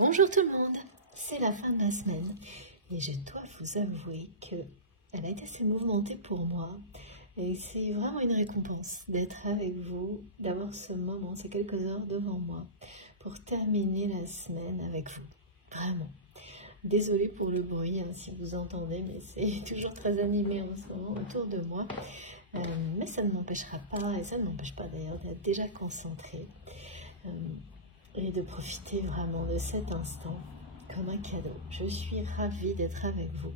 Bonjour tout le monde, c'est la fin de la semaine et je dois vous avouer qu'elle a été assez mouvementée pour moi et c'est vraiment une récompense d'être avec vous, d'avoir ce moment, ces quelques heures devant moi pour terminer la semaine avec vous, vraiment. Désolée pour le bruit si vous entendez, mais c'est toujours très animé en ce moment autour de moi. Mais ça ne m'empêchera pas, et ça ne m'empêche pas d'ailleurs d'être déjà concentrée et de profiter vraiment de cet instant comme un cadeau. Je suis ravie d'être avec vous,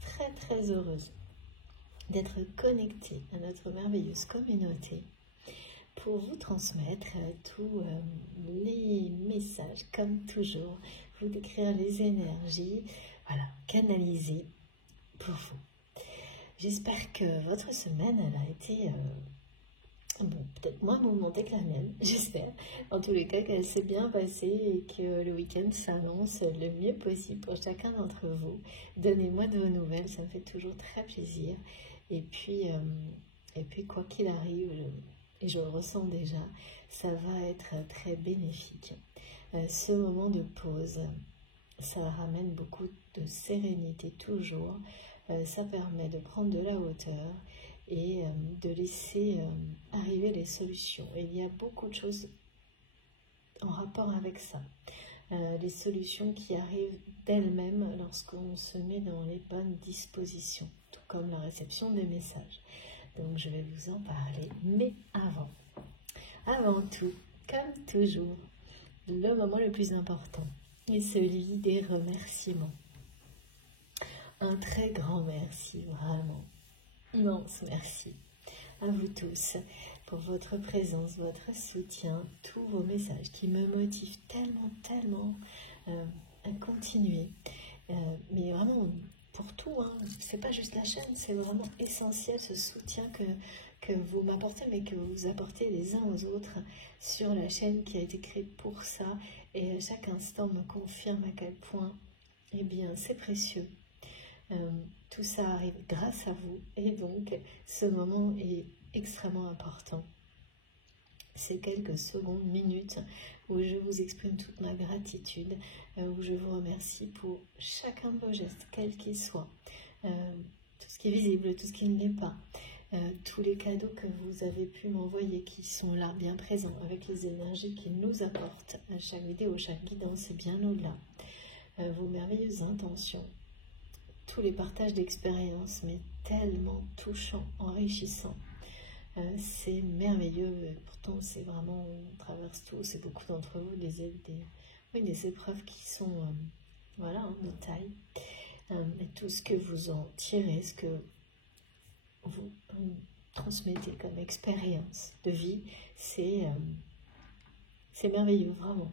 très très heureuse d'être connectée à notre merveilleuse communauté pour vous transmettre tous les messages, comme toujours, vous décrire les énergies, voilà, canaliser pour vous. J'espère que votre semaine, elle a été peut-être moins mouvementée que la mienne, j'espère. En tous les cas, qu'elle s'est bien passée et que le week-end s'annonce le mieux possible pour chacun d'entre vous. Donnez-moi de vos nouvelles, ça me fait toujours très plaisir. Et puis quoi qu'il arrive, et je le ressens déjà, ça va être très bénéfique. Ce moment de pause, ça ramène beaucoup de sérénité toujours. Ça permet de prendre de la hauteur et de laisser arriver les solutions. Et il y a beaucoup de choses en rapport avec ça. Les solutions qui arrivent d'elles-mêmes lorsqu'on se met dans les bonnes dispositions, tout comme la réception des messages. Donc je vais vous en parler, mais avant tout, comme toujours, le moment le plus important est celui des remerciements. Un très grand merci, vraiment. Immense merci à vous tous pour votre présence, votre soutien, tous vos messages qui me motivent tellement à continuer. Mais vraiment pour tout, c'est pas juste la chaîne, c'est vraiment essentiel ce soutien que vous m'apportez, mais que vous apportez les uns aux autres sur la chaîne qui a été créée pour ça. Et à chaque instant me confirme à quel point, eh bien, c'est précieux. Tout ça arrive grâce à vous et donc ce moment est extrêmement important. Ces quelques secondes, minutes où je vous exprime toute ma gratitude, où je vous remercie pour chacun de vos gestes, quels qu'ils soient, tout ce qui est visible, tout ce qui ne l'est pas, tous les cadeaux que vous avez pu m'envoyer qui sont là, bien présents, avec les énergies qu'ils nous apportent à chaque vidéo, chaque guidance et bien au-delà, vos merveilleuses intentions, tous les partages d'expériences, mais tellement touchants, enrichissants. C'est merveilleux, pourtant c'est vraiment, on traverse tout, c'est beaucoup d'entre vous, des épreuves qui sont de taille. Et tout ce que vous en tirez, ce que vous transmettez comme expérience de vie, c'est merveilleux, vraiment.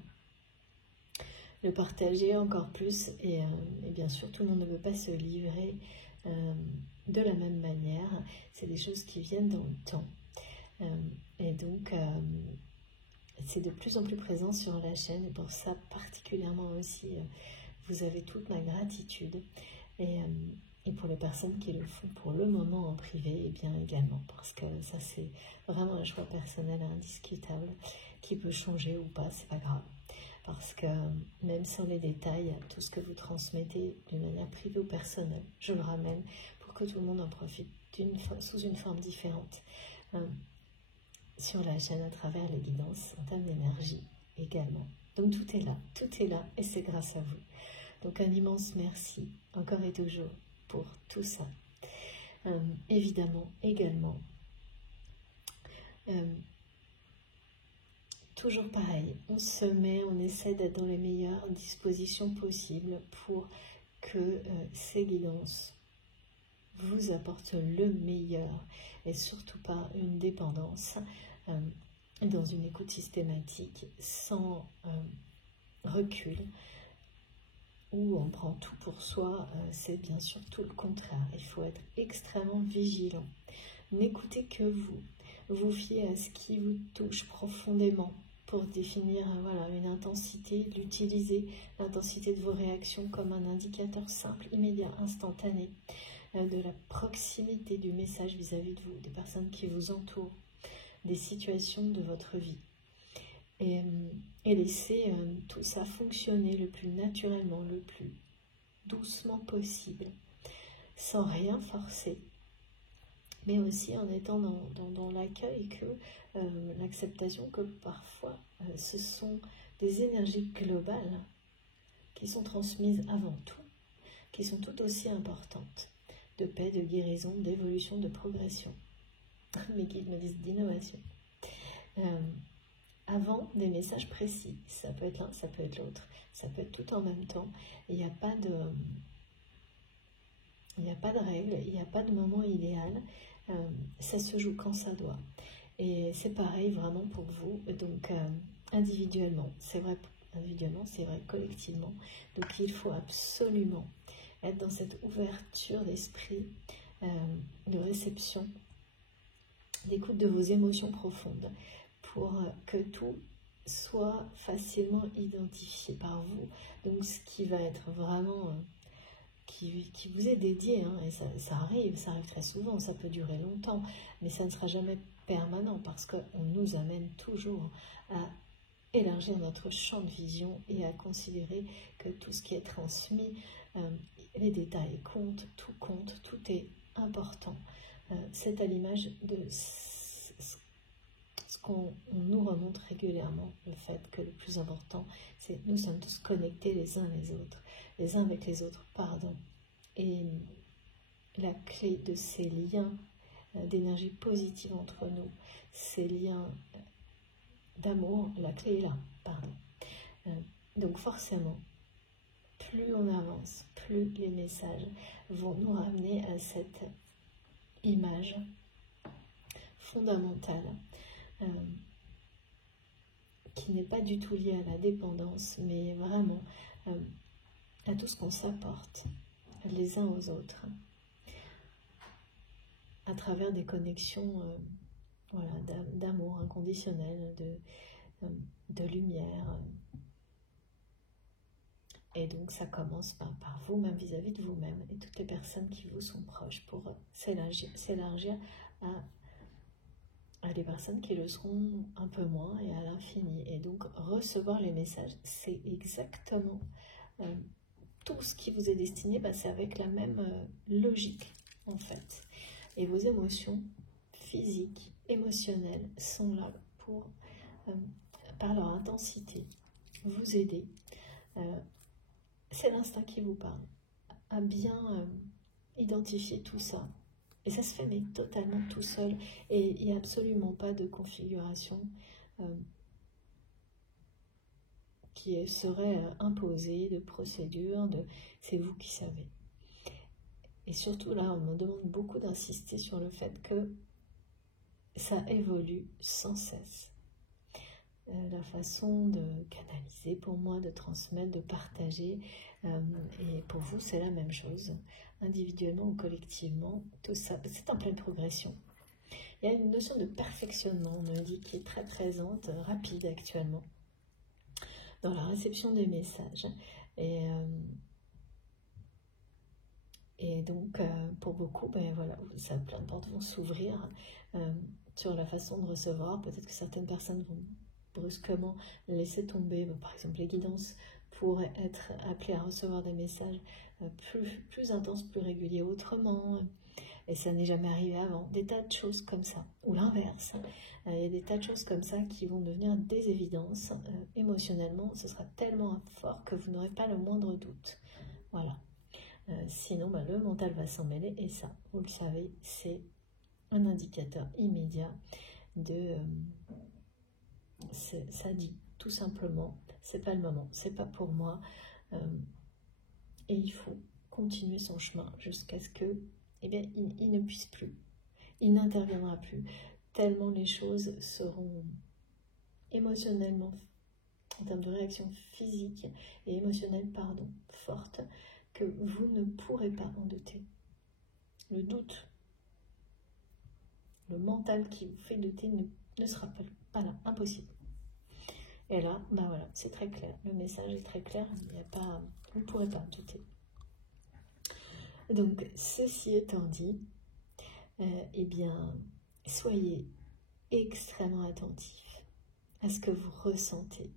Le partager encore plus et bien sûr tout le monde ne peut pas se livrer de la même manière, c'est des choses qui viennent dans le temps et donc c'est de plus en plus présent sur la chaîne et pour ça particulièrement aussi vous avez toute ma gratitude et pour les personnes qui le font pour le moment en privé et bien également parce que ça c'est vraiment un choix personnel indiscutable qui peut changer ou pas, c'est pas grave. Parce que même sans les détails, tout ce que vous transmettez d'une manière privée ou personnelle, je le ramène pour que tout le monde en profite sous une forme différente sur la chaîne à travers les guidances en termes d'énergie également. Donc tout est là et c'est grâce à vous. Donc un immense merci encore et toujours pour tout ça. Évidemment, également, toujours pareil, on essaie d'être dans les meilleures dispositions possibles pour que ces guidances vous apportent le meilleur et surtout pas une dépendance dans une écoute systématique sans recul où on prend tout pour soi, c'est bien sûr tout le contraire. Il faut être extrêmement vigilant. N'écoutez que vous. Vous fiez à ce qui vous touche profondément pour définir une intensité, l'utiliser, l'intensité de vos réactions comme un indicateur simple, immédiat, instantané, de la proximité du message vis-à-vis de vous, des personnes qui vous entourent, des situations de votre vie. et laisser tout ça fonctionner le plus naturellement, le plus doucement possible, sans rien forcer, mais aussi en étant dans l'accueil, l'acceptation que parfois ce sont des énergies globales qui sont transmises avant tout, qui sont tout aussi importantes, de paix, de guérison, d'évolution, de progression. Mes guides me disent d'innovation. Avant des messages précis, ça peut être l'un, ça peut être l'autre, ça peut être tout en même temps. Il n'y a pas de règle, il n'y a pas de moment idéal, ça se joue quand ça doit. Et c'est pareil vraiment pour vous, donc individuellement, c'est vrai collectivement. Donc il faut absolument être dans cette ouverture d'esprit, de réception, d'écoute de vos émotions profondes, pour que tout soit facilement identifié par vous. Donc ce qui va être vraiment... qui vous est dédié, hein, et ça arrive très souvent, ça peut durer longtemps, mais ça ne sera jamais permanent parce qu'on nous amène toujours à élargir notre champ de vision et à considérer que tout ce qui est transmis, les détails comptent, tout est important. C'est à l'image de ce qu'on nous remonte régulièrement, le fait que le plus important, c'est que nous sommes tous connectés les uns avec les autres, pardon. Et la clé de ces liens d'énergie positive entre nous, ces liens d'amour, la clé est là, pardon. Donc forcément, plus on avance, plus les messages vont nous ramener à cette image fondamentale qui n'est pas du tout liée à la dépendance, mais vraiment à tout ce qu'on s'apporte les uns aux autres à travers des connexions voilà, d'amour inconditionnel, de lumière. Et donc ça commence par vous-même, vis-à-vis de vous-même et toutes les personnes qui vous sont proches, pour s'élargir à des personnes qui le seront un peu moins et à l'infini. Et donc recevoir les messages, c'est exactement tout ce qui vous est destiné, c'est avec la même logique en fait. Et vos émotions physiques, émotionnelles sont là pour, par leur intensité, vous aider. C'est l'instinct qui vous parle, à bien identifier tout ça. Et ça se fait mais totalement tout seul. Et il n'y a absolument pas de configuration qui serait imposée, de procédure, c'est vous qui savez. Et surtout là, on me demande beaucoup d'insister sur le fait que ça évolue sans cesse. La façon de canaliser pour moi, de transmettre, de partager, et pour vous c'est la même chose, individuellement ou collectivement, tout ça, c'est en pleine progression. Il y a une notion de perfectionnement, on me dit, qui est très présente, rapide actuellement, dans la réception des messages. Et donc, pour beaucoup, voilà, ça, plein de portes vont s'ouvrir sur la façon de recevoir. Peut-être que certaines personnes vont brusquement laisser tomber, par exemple les guidances, pour être appelées à recevoir des messages plus intenses, plus réguliers autrement. Et ça n'est jamais arrivé avant. Des tas de choses comme ça, ou l'inverse. Il y a des tas de choses comme ça qui vont devenir des évidences. Émotionnellement, ce sera tellement fort que vous n'aurez pas le moindre doute. Voilà. Sinon, le mental va s'en mêler, et ça, vous le savez, c'est un indicateur immédiat de... ça dit tout simplement, c'est pas le moment, c'est pas pour moi, et il faut continuer son chemin jusqu'à ce que, il ne puisse plus, il n'interviendra plus, tellement les choses seront émotionnellement, en termes de réaction physique et émotionnelle, fortes, que vous ne pourrez pas en douter. Le doute, le mental qui vous fait douter ne sera pas là, impossible. Et là, voilà, c'est très clair, le message est très clair, vous ne pourrez pas douter. Donc, ceci étant dit, soyez extrêmement attentifs à ce que vous ressentez.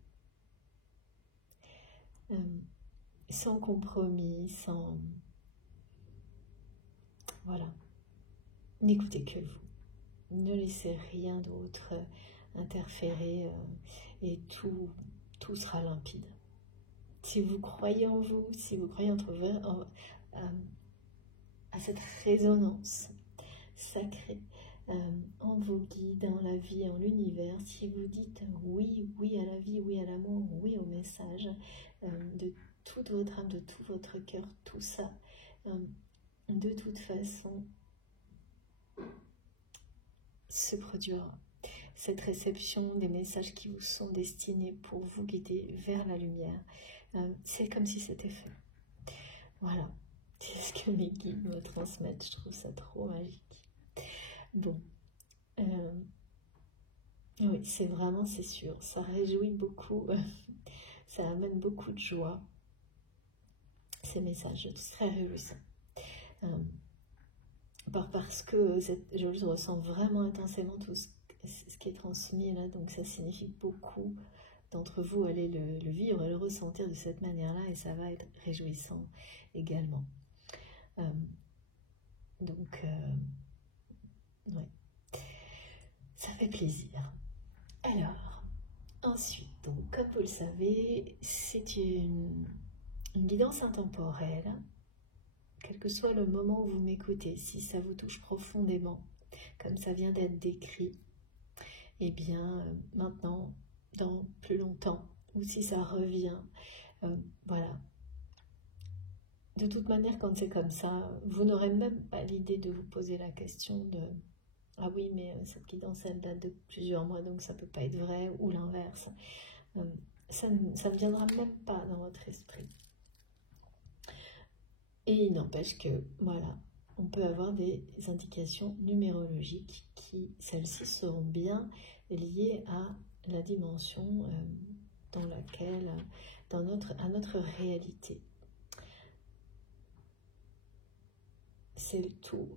Sans compromis, sans... Voilà. N'écoutez que vous. Ne laissez rien d'autre interférer et tout sera limpide. Si vous croyez en vous, si vous croyez à cette résonance sacrée, en vos guides, en la vie, en l'univers, si vous dites oui, oui à la vie, oui à l'amour, oui au message, de toute votre âme, de tout votre cœur, tout ça, de toute façon, se produira. Cette réception des messages qui vous sont destinés pour vous guider vers la lumière, c'est comme si c'était fait. Voilà, c'est ce que mes guides me transmettent, je trouve ça trop magique. Bon, oui, c'est sûr, ça réjouit beaucoup, ça amène beaucoup de joie, ces messages, c'est très réjouissant. Parce que je ressens vraiment intensément tout ce qui est transmis là, donc ça signifie que beaucoup d'entre vous allez le vivre et le ressentir de cette manière-là, et ça va être réjouissant également. Donc, ouais, ça fait plaisir. Alors, ensuite, donc, comme vous le savez, c'est une guidance intemporelle. Quel que soit le moment où vous m'écoutez, si ça vous touche profondément, comme ça vient d'être décrit, eh bien, maintenant, dans plus longtemps, ou si ça revient, voilà. De toute manière, quand c'est comme ça, vous n'aurez même pas l'idée de vous poser la question de « Ah oui, mais cette guidance, elle date de plusieurs mois, donc ça ne peut pas être vrai » ou l'inverse. Ça ne viendra même pas dans votre esprit. Et il n'empêche que, voilà, on peut avoir des indications numérologiques qui, celles-ci, seront bien liées à la dimension dans laquelle, à notre réalité. C'est tout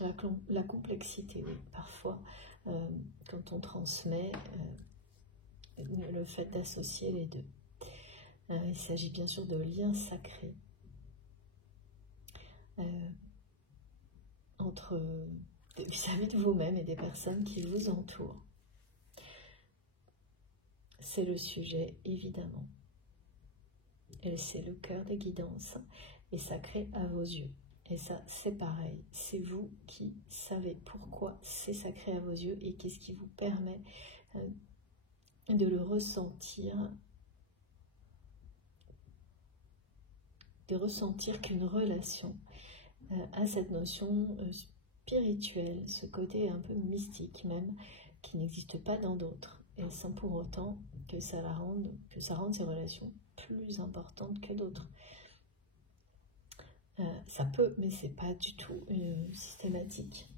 la complexité, oui, parfois, quand on transmet le fait d'associer les deux. Il s'agit bien sûr de liens sacrés vis-à-vis de vous-même et des personnes qui vous entourent. C'est le sujet, évidemment. Et c'est le cœur des guidances et sacré à vos yeux. Et ça, c'est pareil. C'est vous qui savez pourquoi c'est sacré à vos yeux et qu'est-ce qui vous permet de le ressentir. De ressentir qu'une relation a cette notion spirituelle, ce côté un peu mystique même, qui n'existe pas dans d'autres, et sans pour autant que ça rende ces relations plus importantes que d'autres. Ça peut, mais c'est pas du tout systématique.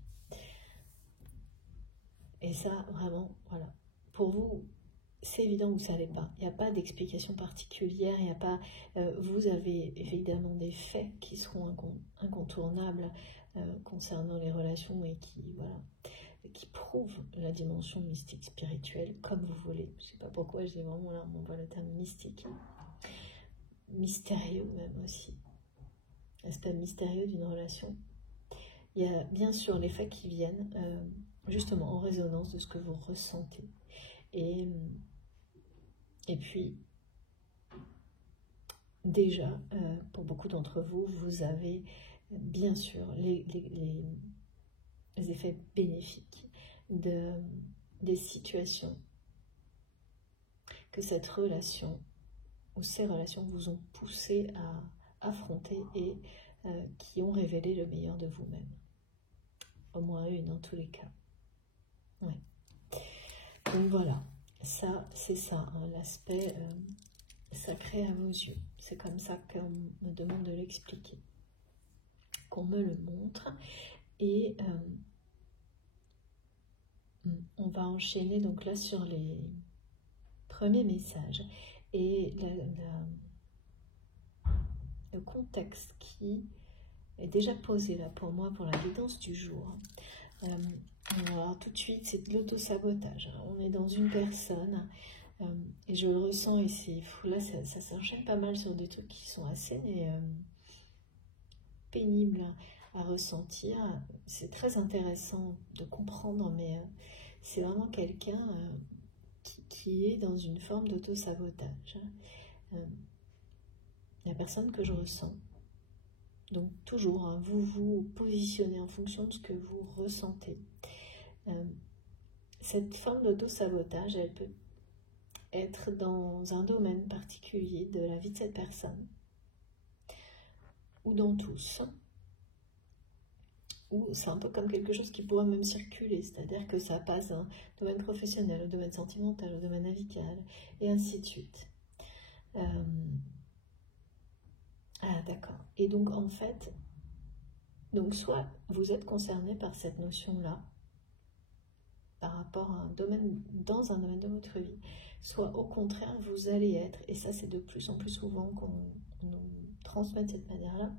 Et ça, vraiment, voilà. Pour vous, c'est évident que vous ne savez pas. Il n'y a pas d'explication particulière. Il n'y a pas. Vous avez évidemment des faits qui seront incontournables concernant les relations et qui prouvent la dimension mystique spirituelle, comme vous voulez. Je ne sais pas pourquoi je dis vraiment là, on voit le terme mystique, mystérieux même aussi. L'aspect mystérieux d'une relation. Il y a bien sûr les faits qui viennent justement en résonance de ce que vous ressentez. Et puis, déjà, pour beaucoup d'entre vous, vous avez bien sûr les effets bénéfiques des situations que cette relation ou ces relations vous ont poussé à affronter et qui ont révélé le meilleur de vous-même. Au moins une dans tous les cas. Ouais. Donc voilà. Ça, c'est ça, hein, l'aspect sacré à vos yeux. C'est comme ça qu'on me demande de l'expliquer, qu'on me le montre. Et on va enchaîner donc là sur les premiers messages. Et le contexte qui est déjà posé là pour moi, pour la guidance du jour, Alors tout de suite, c'est de l'auto-sabotage. On est dans une personne, et je le ressens ici. Là, ça s'enchaîne pas mal sur des trucs qui sont assez pénibles à ressentir. C'est très intéressant de comprendre, mais c'est vraiment quelqu'un qui est dans une forme d'auto-sabotage. La personne que je ressens. Donc toujours, hein, vous vous positionnez en fonction de ce que vous ressentez. Cette forme d'auto-sabotage, elle peut être dans un domaine particulier de la vie de cette personne, ou dans tous, ou c'est un peu comme quelque chose qui pourrait même circuler, c'est-à-dire que ça passe d'un domaine professionnel au domaine sentimental, au domaine amical, et ainsi de suite. Ah d'accord, et donc en fait, donc soit vous êtes concerné par cette notion-là, par rapport à un domaine, dans un domaine de votre vie, soit au contraire vous allez être, et ça c'est de plus en plus souvent qu'on nous transmet de cette manière-là,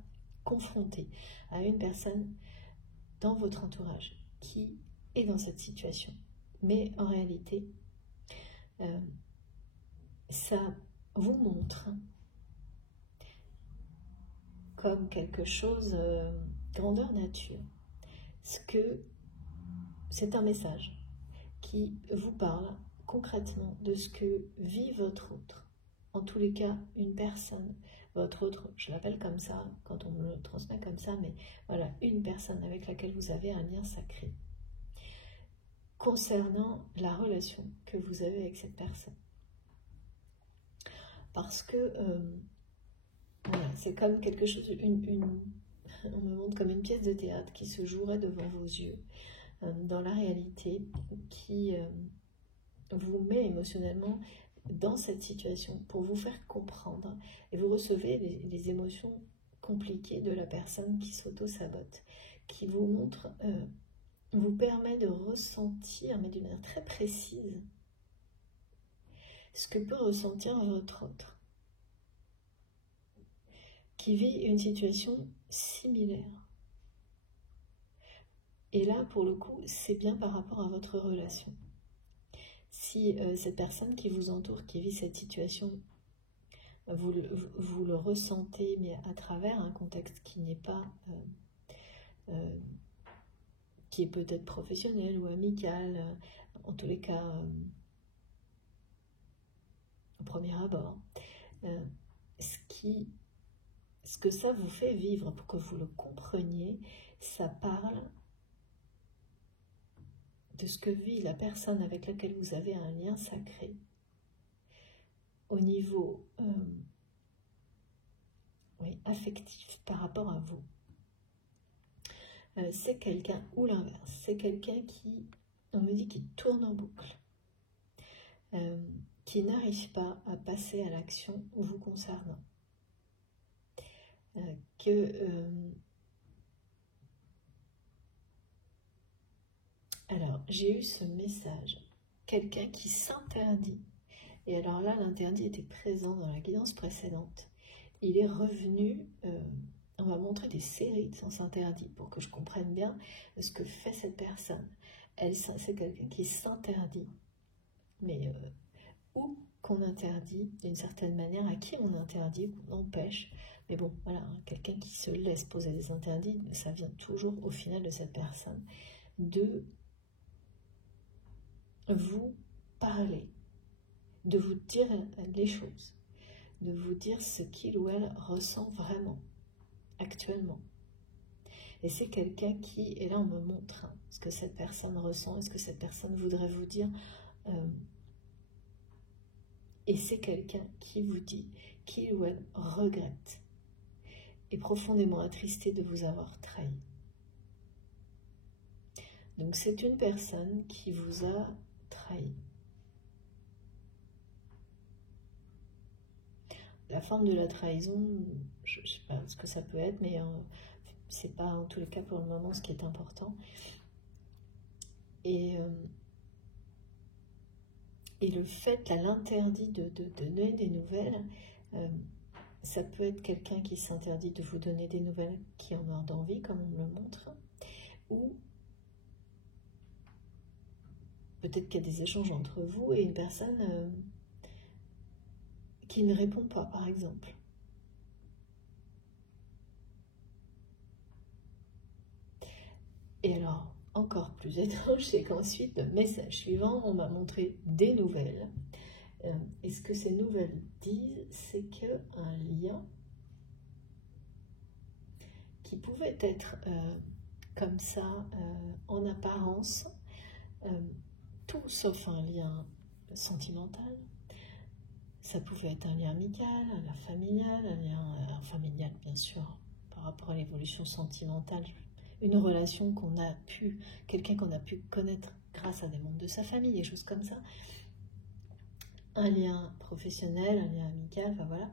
confronté à une personne dans votre entourage qui est dans cette situation. Mais en réalité, ça vous montre comme quelque chose grandeur nature, ce que c'est un message qui vous parle concrètement de ce que vit votre autre. En tous les cas, une personne, votre autre, je l'appelle comme ça, quand on me le transmet comme ça, mais voilà, une personne avec laquelle vous avez un lien sacré. Concernant la relation que vous avez avec cette personne. Parce que, voilà, c'est comme quelque chose, on me montre comme une pièce de théâtre qui se jouerait devant vos yeux, dans la réalité, qui vous met émotionnellement dans cette situation pour vous faire comprendre, et vous recevez les émotions compliquées de la personne qui s'auto-sabote, qui vous montre, vous permet de ressentir, mais d'une manière très précise, ce que peut ressentir votre autre, qui vit une situation similaire. Et là, pour le coup, c'est bien par rapport à votre relation. Si cette personne qui vous entoure, qui vit cette situation, vous le ressentez, mais à travers un contexte qui n'est pas, qui est peut-être professionnel ou amical, en tous les cas, au premier abord, ce que ça vous fait vivre, pour que vous le compreniez, ça parle de ce que vit la personne avec laquelle vous avez un lien sacré au niveau affectif par rapport à vous. C'est quelqu'un, ou l'inverse, c'est quelqu'un qui, on me dit, qui tourne en boucle, qui n'arrive pas à passer à l'action vous concernant. Alors, j'ai eu ce message, quelqu'un qui s'interdit, et alors là, l'interdit était présent dans la guidance précédente, il est revenu, on va montrer des séries de sens interdits pour que je comprenne bien ce que fait cette personne. C'est quelqu'un qui s'interdit, mais où qu'on interdit d'une certaine manière, à qui on interdit, qu'on empêche, mais bon, voilà, hein, quelqu'un qui se laisse poser des interdits, ça vient toujours au final de cette personne, de vous parler, de vous dire les choses, de vous dire ce qu'il ou elle ressent vraiment, actuellement. Et c'est quelqu'un qui, et là on me montre ce que cette personne ressent, ce que cette personne voudrait vous dire, et c'est quelqu'un qui vous dit qu'il ou elle regrette, et profondément attristé de vous avoir trahi. Donc c'est une personne qui vous a trahi. La forme de la trahison, je ne sais pas ce que ça peut être, mais c'est pas en tous les cas pour le moment ce qui est important. Et le fait, l'interdit de donner des nouvelles, ça peut être quelqu'un qui s'interdit de vous donner des nouvelles qui en a d'envie, comme on me le montre, ou peut-être qu'il y a des échanges entre vous et une personne qui ne répond pas, par exemple. Et alors, encore plus étrange, c'est qu'ensuite, le message suivant, on m'a montré des nouvelles. Et ce que ces nouvelles disent, c'est qu'un lien qui pouvait être comme ça, en apparence, tout sauf un lien sentimental. Ça pouvait être un lien amical, un lien familial, un lien familial bien sûr, par rapport à l'évolution sentimentale. Une relation qu'on a pu, quelqu'un qu'on a pu connaître grâce à des membres de sa famille, des choses comme ça. Un lien professionnel, un lien amical, enfin voilà,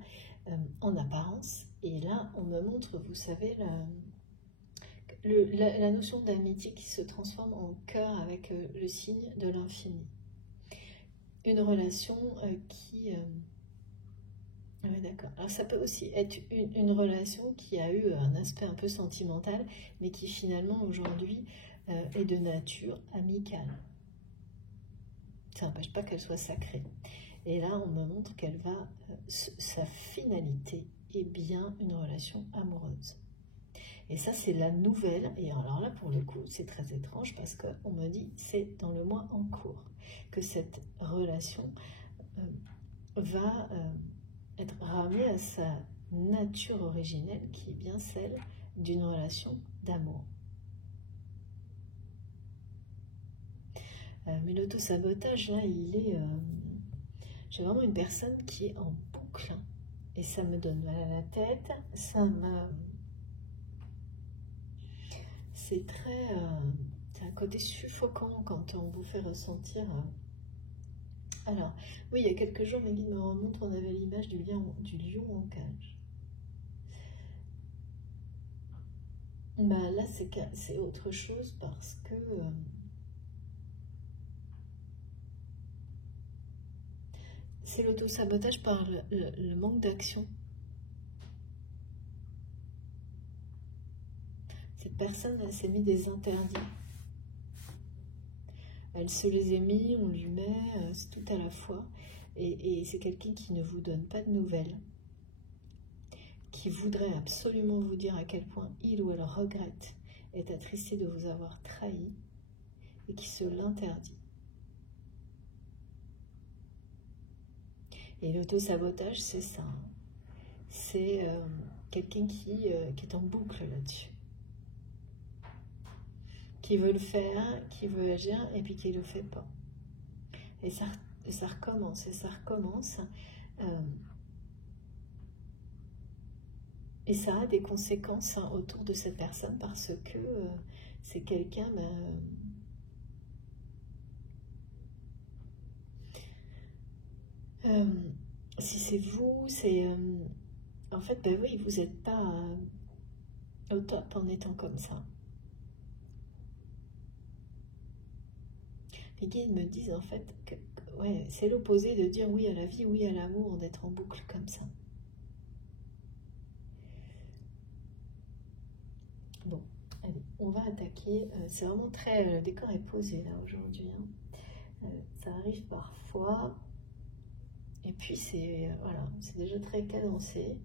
en apparence. Et là, on me montre, vous savez, la notion d'amitié qui se transforme en cœur avec le signe de l'infini. Une relation qui... oui, d'accord. Alors ça peut aussi être une relation qui a eu un aspect un peu sentimental, mais qui finalement aujourd'hui est de nature amicale. Ça n'empêche pas qu'elle soit sacrée. Et là, on me montre qu'elle va... sa finalité est bien une relation amoureuse. Et ça, c'est la nouvelle. Et alors là, pour le coup, c'est très étrange parce qu'on me dit c'est dans le mois en cours que cette relation va être ramenée à sa nature originelle qui est bien celle d'une relation d'amour. Mais l'auto-sabotage, là, il est... j'ai vraiment une personne qui est en boucle. Et ça me donne mal à la tête. Ça me... C'est très... c'est un côté suffocant quand on vous fait ressentir... Alors, oui, il y a quelques jours, mes guides me remontrent, on avait l'image du lion en cage. Bah, là, c'est autre chose parce que... c'est l'auto-sabotage par le manque d'action. Cette personne, elle s'est mis des interdits. Elle se les est mis, on lui met, c'est tout à la fois. Et c'est quelqu'un qui ne vous donne pas de nouvelles, qui voudrait absolument vous dire à quel point il ou elle regrette, est attristé de vous avoir trahi, et qui se l'interdit. Et l'auto-sabotage, c'est ça. C'est quelqu'un qui est en boucle là-dessus. Qui veut le faire, qui veut agir, et puis qui ne le fait pas. Et ça recommence, et ça recommence. Et ça a des conséquences autour de cette personne parce que c'est quelqu'un... si c'est vous, c'est... en fait, ben oui, vous n'êtes pas au top en étant comme ça. Les guides me disent en fait que ouais, c'est l'opposé de dire oui à la vie, oui à l'amour, d'être en boucle comme ça. Bon, allez, on va attaquer. C'est vraiment très... le décor est posé là aujourd'hui. Hein. Ça arrive parfois. Et puis c'est voilà, c'est déjà très cadencé.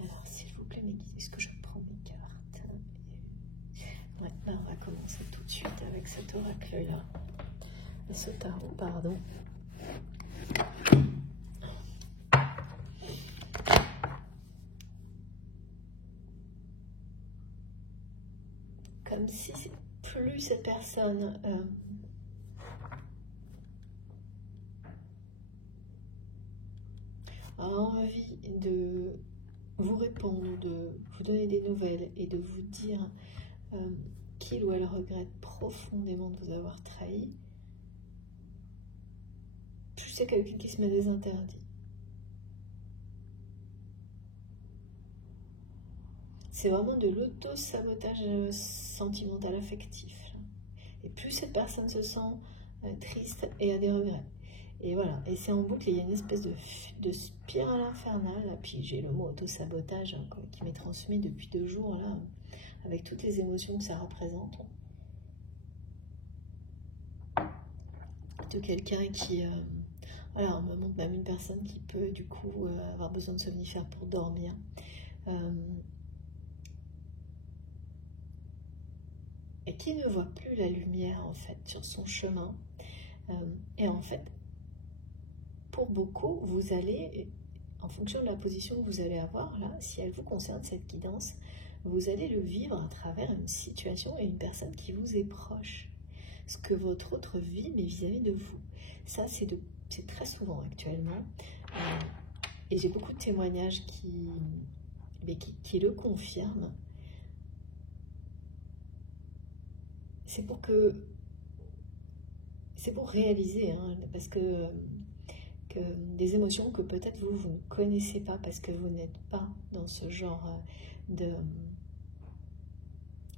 Alors s'il vous plaît, mes guides, est-ce que je prends mes cartes? Ouais, là, on va commencer tout de suite avec cet oracle-là. Et ce tarot, pardon. Comme si plus cette personne a envie de vous répondre, de vous donner des nouvelles et de vous dire qu'il ou elle regrette profondément de vous avoir trahi, plus c'est quelqu'un qui se met des interdits. C'est vraiment de l'auto-sabotage sentimental affectif. Et plus cette personne se sent triste et a des regrets. Et voilà, et c'est en boucle, il y a une espèce de spirale infernale. Là. Puis j'ai le mot auto-sabotage qui m'est transmis depuis 2 jours, là, avec toutes les émotions que ça représente. de quelqu'un qui... voilà, on me montre même une personne qui peut du coup avoir besoin de somnifères pour dormir. Et qui ne voit plus la lumière en fait sur son chemin. Et en fait, pour beaucoup, vous allez, en fonction de la position que vous allez avoir là, si elle vous concerne cette guidance, vous allez le vivre à travers une situation et une personne qui vous est proche. Ce que votre autre vit, mais vis-à-vis de vous. Ça, c'est très souvent actuellement. Et j'ai beaucoup de témoignages qui le confirment. C'est pour réaliser, hein, parce que des émotions que peut-être vous ne connaissez pas parce que vous n'êtes pas dans ce genre de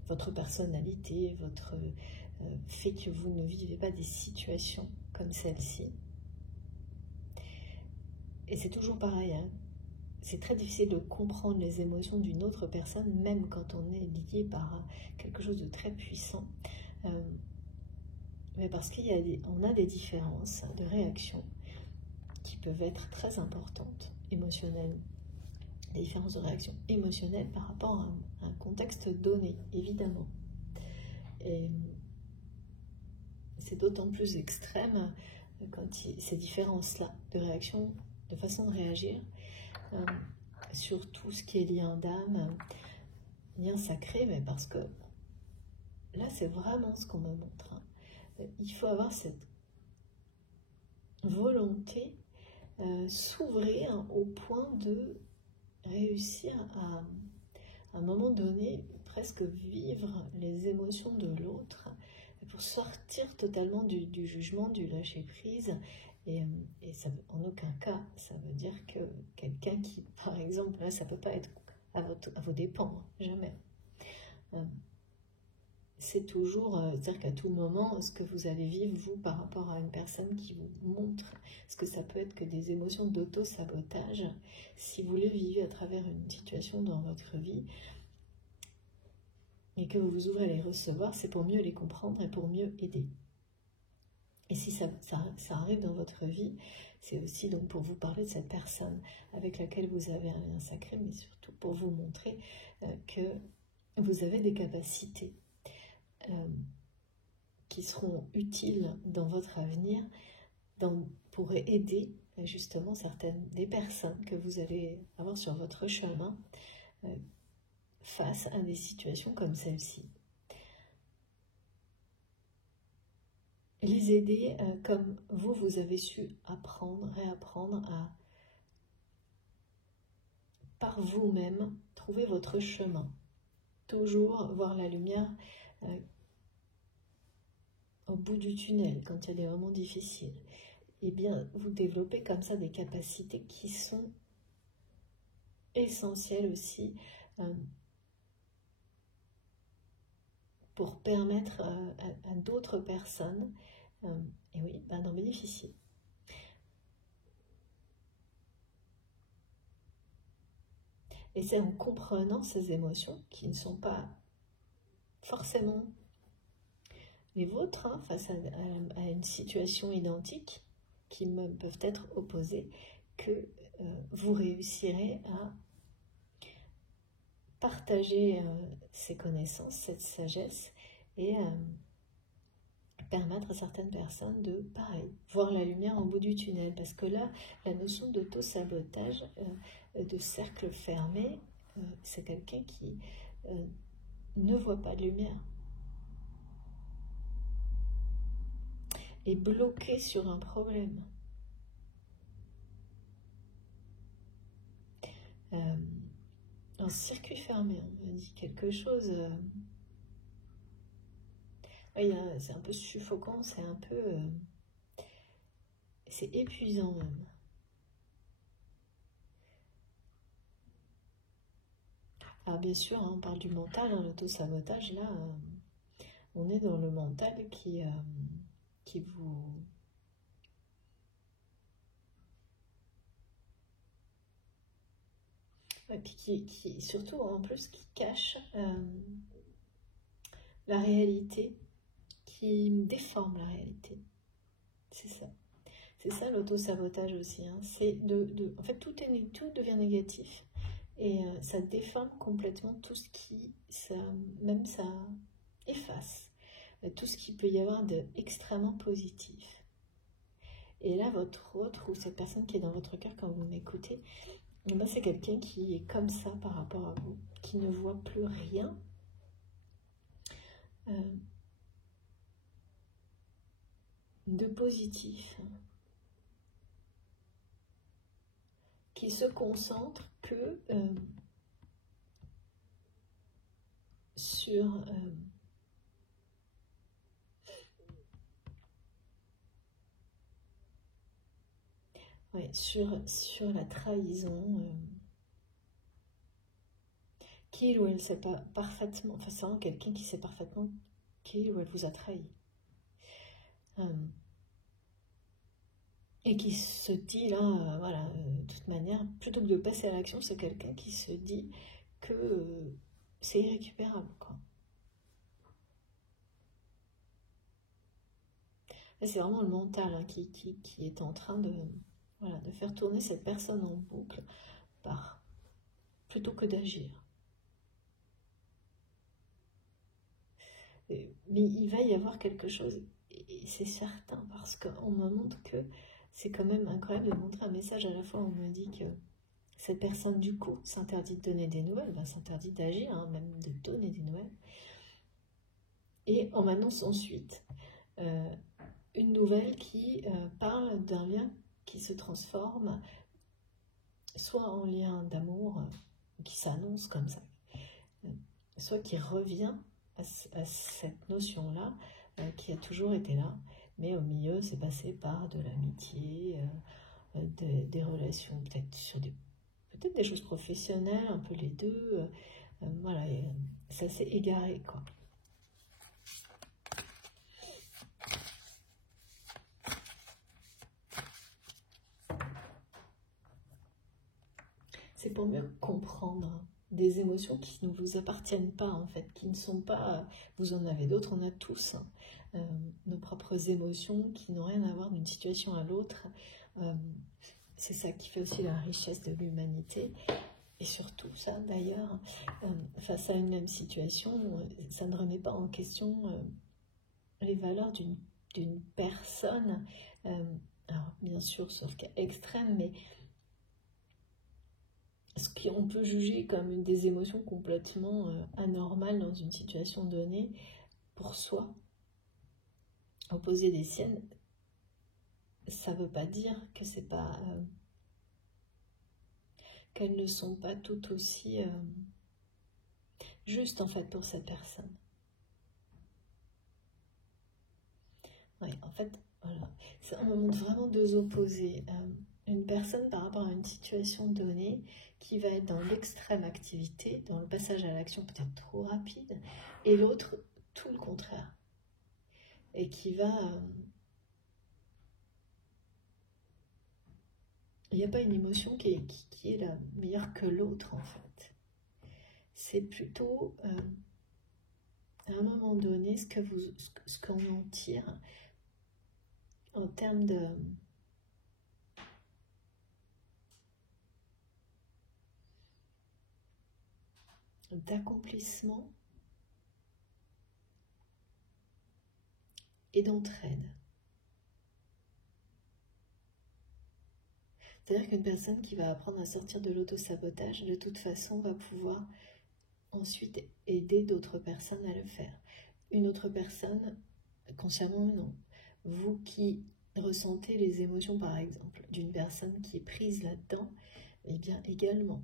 votre personnalité, votre fait que vous ne vivez pas des situations comme celle-ci. Et c'est toujours pareil, hein. C'est très difficile de comprendre les émotions d'une autre personne, même quand on est lié par quelque chose de très puissant. Mais parce qu'on a des différences de réaction qui peuvent être très importantes, émotionnelles. Des différences de réaction émotionnelle par rapport à un contexte donné, évidemment. Et c'est d'autant plus extrême quand ces différences-là de réaction, de façon de réagir, sur tout ce qui est lien d'âme, lien sacré, mais parce que là, c'est vraiment ce qu'on me montre. Hein. Il faut avoir cette volonté, s'ouvrir au point de réussir à un moment donné, presque vivre les émotions de l'autre, pour sortir totalement du jugement, du lâcher-prise. Et ça, en aucun cas, ça veut dire que quelqu'un qui, par exemple, là, ça ne peut pas être à vos dépens, hein, jamais. C'est toujours, c'est-à-dire qu'à tout moment, ce que vous allez vivre, vous, par rapport à une personne qui vous montre, parce que ça peut être que des émotions d'auto-sabotage, si vous les vivez à travers une situation dans votre vie, et que vous vous ouvrez à les recevoir, c'est pour mieux les comprendre et pour mieux aider. Et si ça arrive dans votre vie, c'est aussi donc pour vous parler de cette personne avec laquelle vous avez un lien sacré, mais surtout pour vous montrer que vous avez des capacités qui seront utiles dans votre avenir pour aider justement des personnes que vous allez avoir sur votre chemin face à des situations comme celle-ci. Les aider comme vous avez su apprendre, réapprendre à, par vous-même, trouver votre chemin. Toujours voir la lumière au bout du tunnel, quand il y a des moments difficiles. Eh bien, vous développez comme ça des capacités qui sont essentielles aussi pour permettre à d'autres personnes et oui, d'en bénéficier. Et c'est en comprenant ces émotions qui ne sont pas forcément les vôtres, hein, face à une situation identique, qui peuvent être opposées, que vous réussirez à partager ces connaissances, cette sagesse, et permettre à certaines personnes de, pareil, voir la lumière au bout du tunnel. Parce que là, la notion d'auto-sabotage, de cercle fermé, c'est quelqu'un qui ne voit pas de lumière. Est bloqué sur un problème. Un circuit fermé, on me dit quelque chose. Oui, c'est un peu suffocant, c'est un peu... c'est épuisant même. Alors bien sûr, hein, on parle du mental, hein, l'auto-sabotage, là, on est dans le mental qui vous... Et puis qui surtout en plus qui cache la réalité, qui déforme la réalité. C'est ça. C'est ça l'auto-sabotage aussi. Hein. En fait, tout devient négatif. Et ça déforme complètement tout ce qui, ça efface tout ce qu'il peut y avoir d'extrêmement positif. Et là, votre autre, ou cette personne qui est dans votre cœur quand vous m'écoutez, c'est quelqu'un qui est comme ça par rapport à vous, qui ne voit plus rien de positif, qui se concentre que sur sur la trahison, qu'il ou elle sait pas parfaitement, enfin c'est vraiment quelqu'un qui sait parfaitement qu'il ou elle vous a trahi. Et qui se dit là, voilà, de toute manière, plutôt que de passer à l'action, c'est quelqu'un qui se dit que c'est irrécupérable, quoi. C'est vraiment le mental hein, qui est en train de faire tourner cette personne en boucle plutôt que d'agir. Mais il va y avoir quelque chose, et c'est certain, parce qu'on me montre que c'est quand même incroyable de montrer un message à la fois. On me dit que cette personne, du coup, s'interdit de donner des nouvelles, s'interdit d'agir, hein, même de donner des nouvelles. Et on m'annonce ensuite une nouvelle qui parle d'un lien qui se transforme, soit en lien d'amour, qui s'annonce comme ça, soit qui revient à cette notion-là, qui a toujours été là, mais au milieu, c'est passé par de l'amitié, des relations, peut-être des choses professionnelles, un peu les deux, voilà, ça s'est égaré, quoi. C'est pour mieux comprendre des émotions qui ne vous appartiennent pas, en fait, qui ne sont pas... Vous en avez d'autres, on a tous nos propres émotions qui n'ont rien à voir d'une situation à l'autre. C'est ça qui fait aussi la richesse de l'humanité. Et surtout, ça, d'ailleurs, face à une même situation, ça ne remet pas en question les valeurs d'une personne. Alors, bien sûr, sauf cas extrême, mais ce qu'on peut juger comme des émotions complètement anormales dans une situation donnée, pour soi, opposer des siennes, ça ne veut pas dire que c'est pas... qu'elles ne sont pas tout aussi justes, en fait, pour cette personne. Oui, en fait, voilà. On me montre vraiment deux opposés. Une personne par rapport à une situation donnée qui va être dans l'extrême activité, dans le passage à l'action peut-être trop rapide, et l'autre tout le contraire, et qui va... il n'y a pas une émotion qui est la meilleure que l'autre, en fait. C'est plutôt, à un moment donné, ce qu'on en tire en termes d'accomplissement et d'entraide. C'est-à-dire qu'une personne qui va apprendre à sortir de l'auto-sabotage, de toute façon, va pouvoir ensuite aider d'autres personnes à le faire. Une autre personne, consciemment ou non, vous qui ressentez les émotions, par exemple, d'une personne qui est prise là-dedans, eh bien également.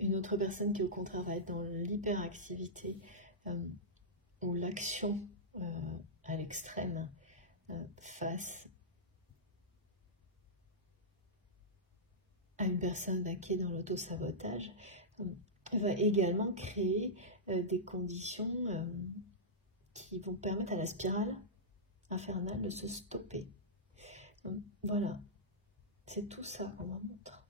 Une autre personne qui au contraire va être dans l'hyperactivité ou l'action à l'extrême face à une personne qui est dans l'auto-sabotage, va également créer des conditions qui vont permettre à la spirale infernale de se stopper. Donc, voilà, c'est tout ça qu'on m'en montre.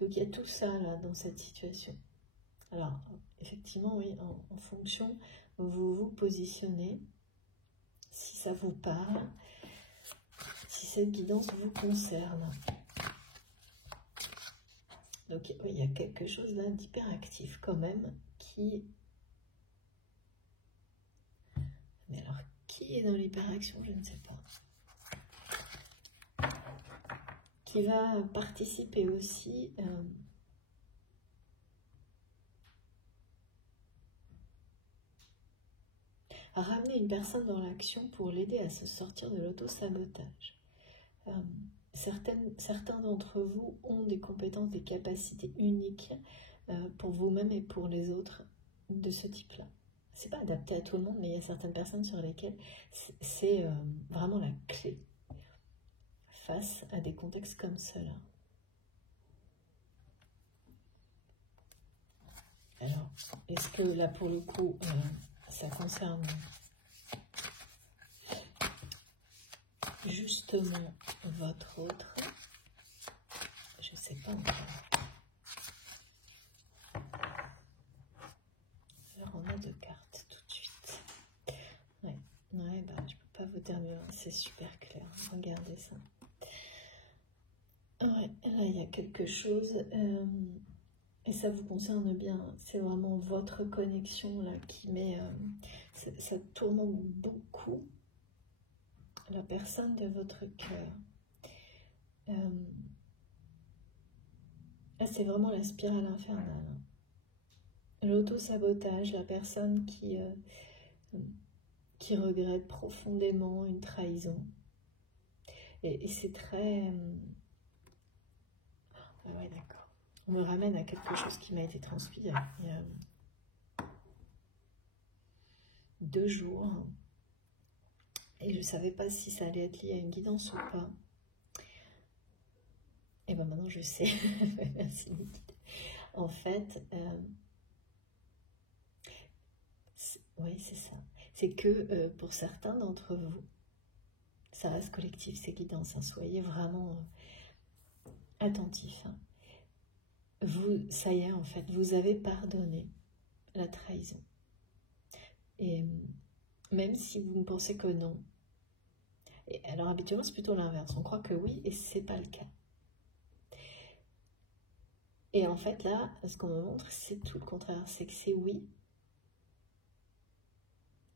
Donc il y a tout ça là dans cette situation. Alors effectivement oui, en fonction, vous vous positionnez, si ça vous parle, si cette guidance vous concerne. Donc oui, il y a quelque chose là d'hyperactif quand même qui... Mais alors, qui est dans l'hyperaction? Je ne sais pas. Qui va participer aussi à ramener une personne dans l'action pour l'aider à se sortir de l'auto-sabotage. Certains d'entre vous ont des compétences, des capacités uniques pour vous-même et pour les autres de ce type-là. C'est pas adapté à tout le monde, mais il y a certaines personnes sur lesquelles c'est vraiment la clé face à des contextes comme cela. Alors, est-ce que là, pour le coup, ça concerne justement votre autre? Je ne sais pas encore. Alors, on a 2 cartes tout de suite. Ouais, bah, je ne peux pas vous dire mieux, c'est super clair. Regardez ça. Ouais, là, il y a quelque chose... et ça vous concerne bien, c'est vraiment votre connexion là qui met, ça tourmente beaucoup la personne de votre cœur. C'est vraiment la spirale infernale. L'auto-sabotage, la personne qui regrette profondément une trahison. Et c'est très... ouais, d'accord. On me ramène à quelque chose qui m'a été transmis il y a 2 jours. Et je ne savais pas si ça allait être lié à une guidance ou pas. Et bien maintenant je sais. Merci Nikita. En fait, oui c'est ça. C'est que pour certains d'entre vous, ça reste collectif ces guidances. Hein. Soyez vraiment attentifs. Hein. Vous, ça y est en fait, vous avez pardonné la trahison. Et même si vous pensez que non. Et alors habituellement c'est plutôt l'inverse. On croit que oui et c'est pas le cas. Et en fait là, ce qu'on me montre, c'est tout le contraire. C'est que c'est oui.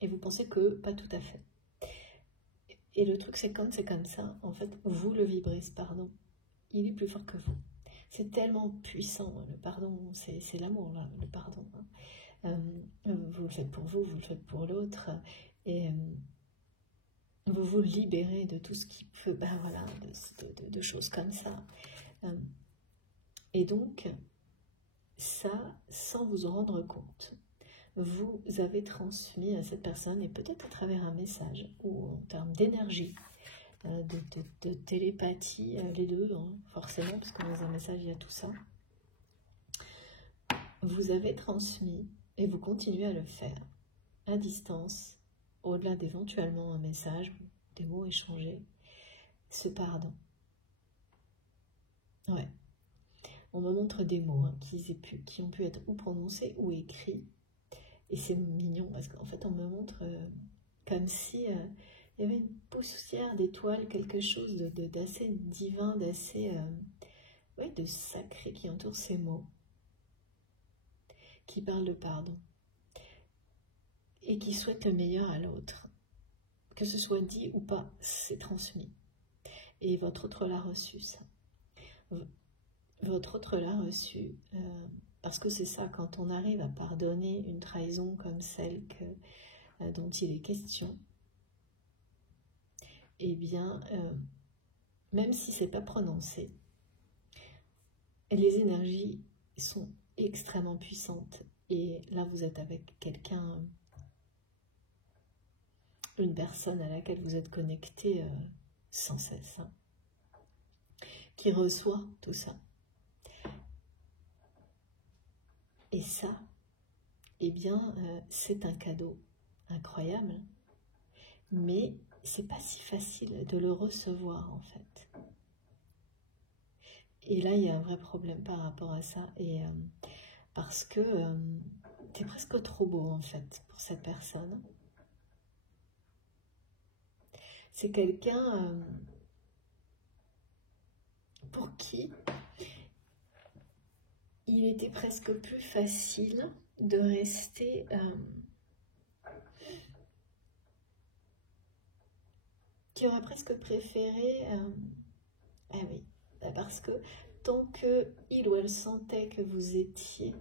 Et vous pensez que pas tout à fait. Et le truc c'est quand c'est comme ça, en fait, vous le vibrez ce pardon. Il est plus fort que vous. C'est tellement puissant, le pardon, c'est l'amour, là, le pardon. Hein. Vous le faites pour vous, vous le faites pour l'autre, et vous vous libérez de tout ce qui peut, ben voilà, de choses comme ça. Et donc, ça, sans vous en rendre compte, vous avez transmis à cette personne, et peut-être à travers un message, ou en termes d'énergie, de télépathie, les deux, hein, forcément, parce que dans un message, il y a tout ça. Vous avez transmis, et vous continuez à le faire, à distance, au-delà d'éventuellement un message, des mots échangés, ce pardon. Ouais. On me montre des mots hein, qui ont pu être ou prononcés ou écrits. Et c'est mignon, parce qu'en fait, on me montre comme si... il y avait une poussière d'étoiles, quelque chose d'assez divin, d'assez oui, de sacré qui entoure ces mots, qui parle de pardon, et qui souhaite le meilleur à l'autre. Que ce soit dit ou pas, c'est transmis. Et votre autre l'a reçu, ça. Votre autre l'a reçu, parce que c'est ça, quand on arrive à pardonner une trahison comme celle dont il est question, eh bien, même si c'est pas prononcé, les énergies sont extrêmement puissantes. Et là, vous êtes avec quelqu'un, une personne à laquelle vous êtes connecté sans cesse, hein, qui reçoit tout ça. Et ça, eh bien, c'est un cadeau incroyable, mais c'est pas si facile de le recevoir en fait. Et là, il y a un vrai problème par rapport à ça, et parce que c'est presque trop beau en fait pour cette personne. C'est quelqu'un pour qui il était presque plus facile de rester qui aurait presque préféré ah oui, parce que tant que il ou elle sentait que vous étiez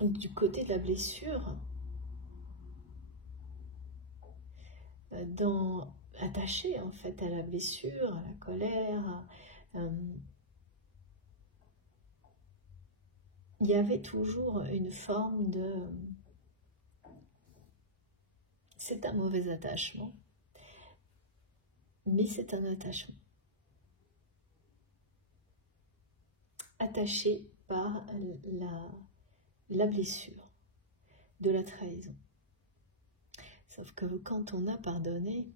du côté de la blessure, attaché en fait à la blessure, à la colère, il y avait toujours une forme de... C'est un mauvais attachement, mais c'est un attachement. Attaché par la blessure, de la trahison. Sauf que quand on a pardonné,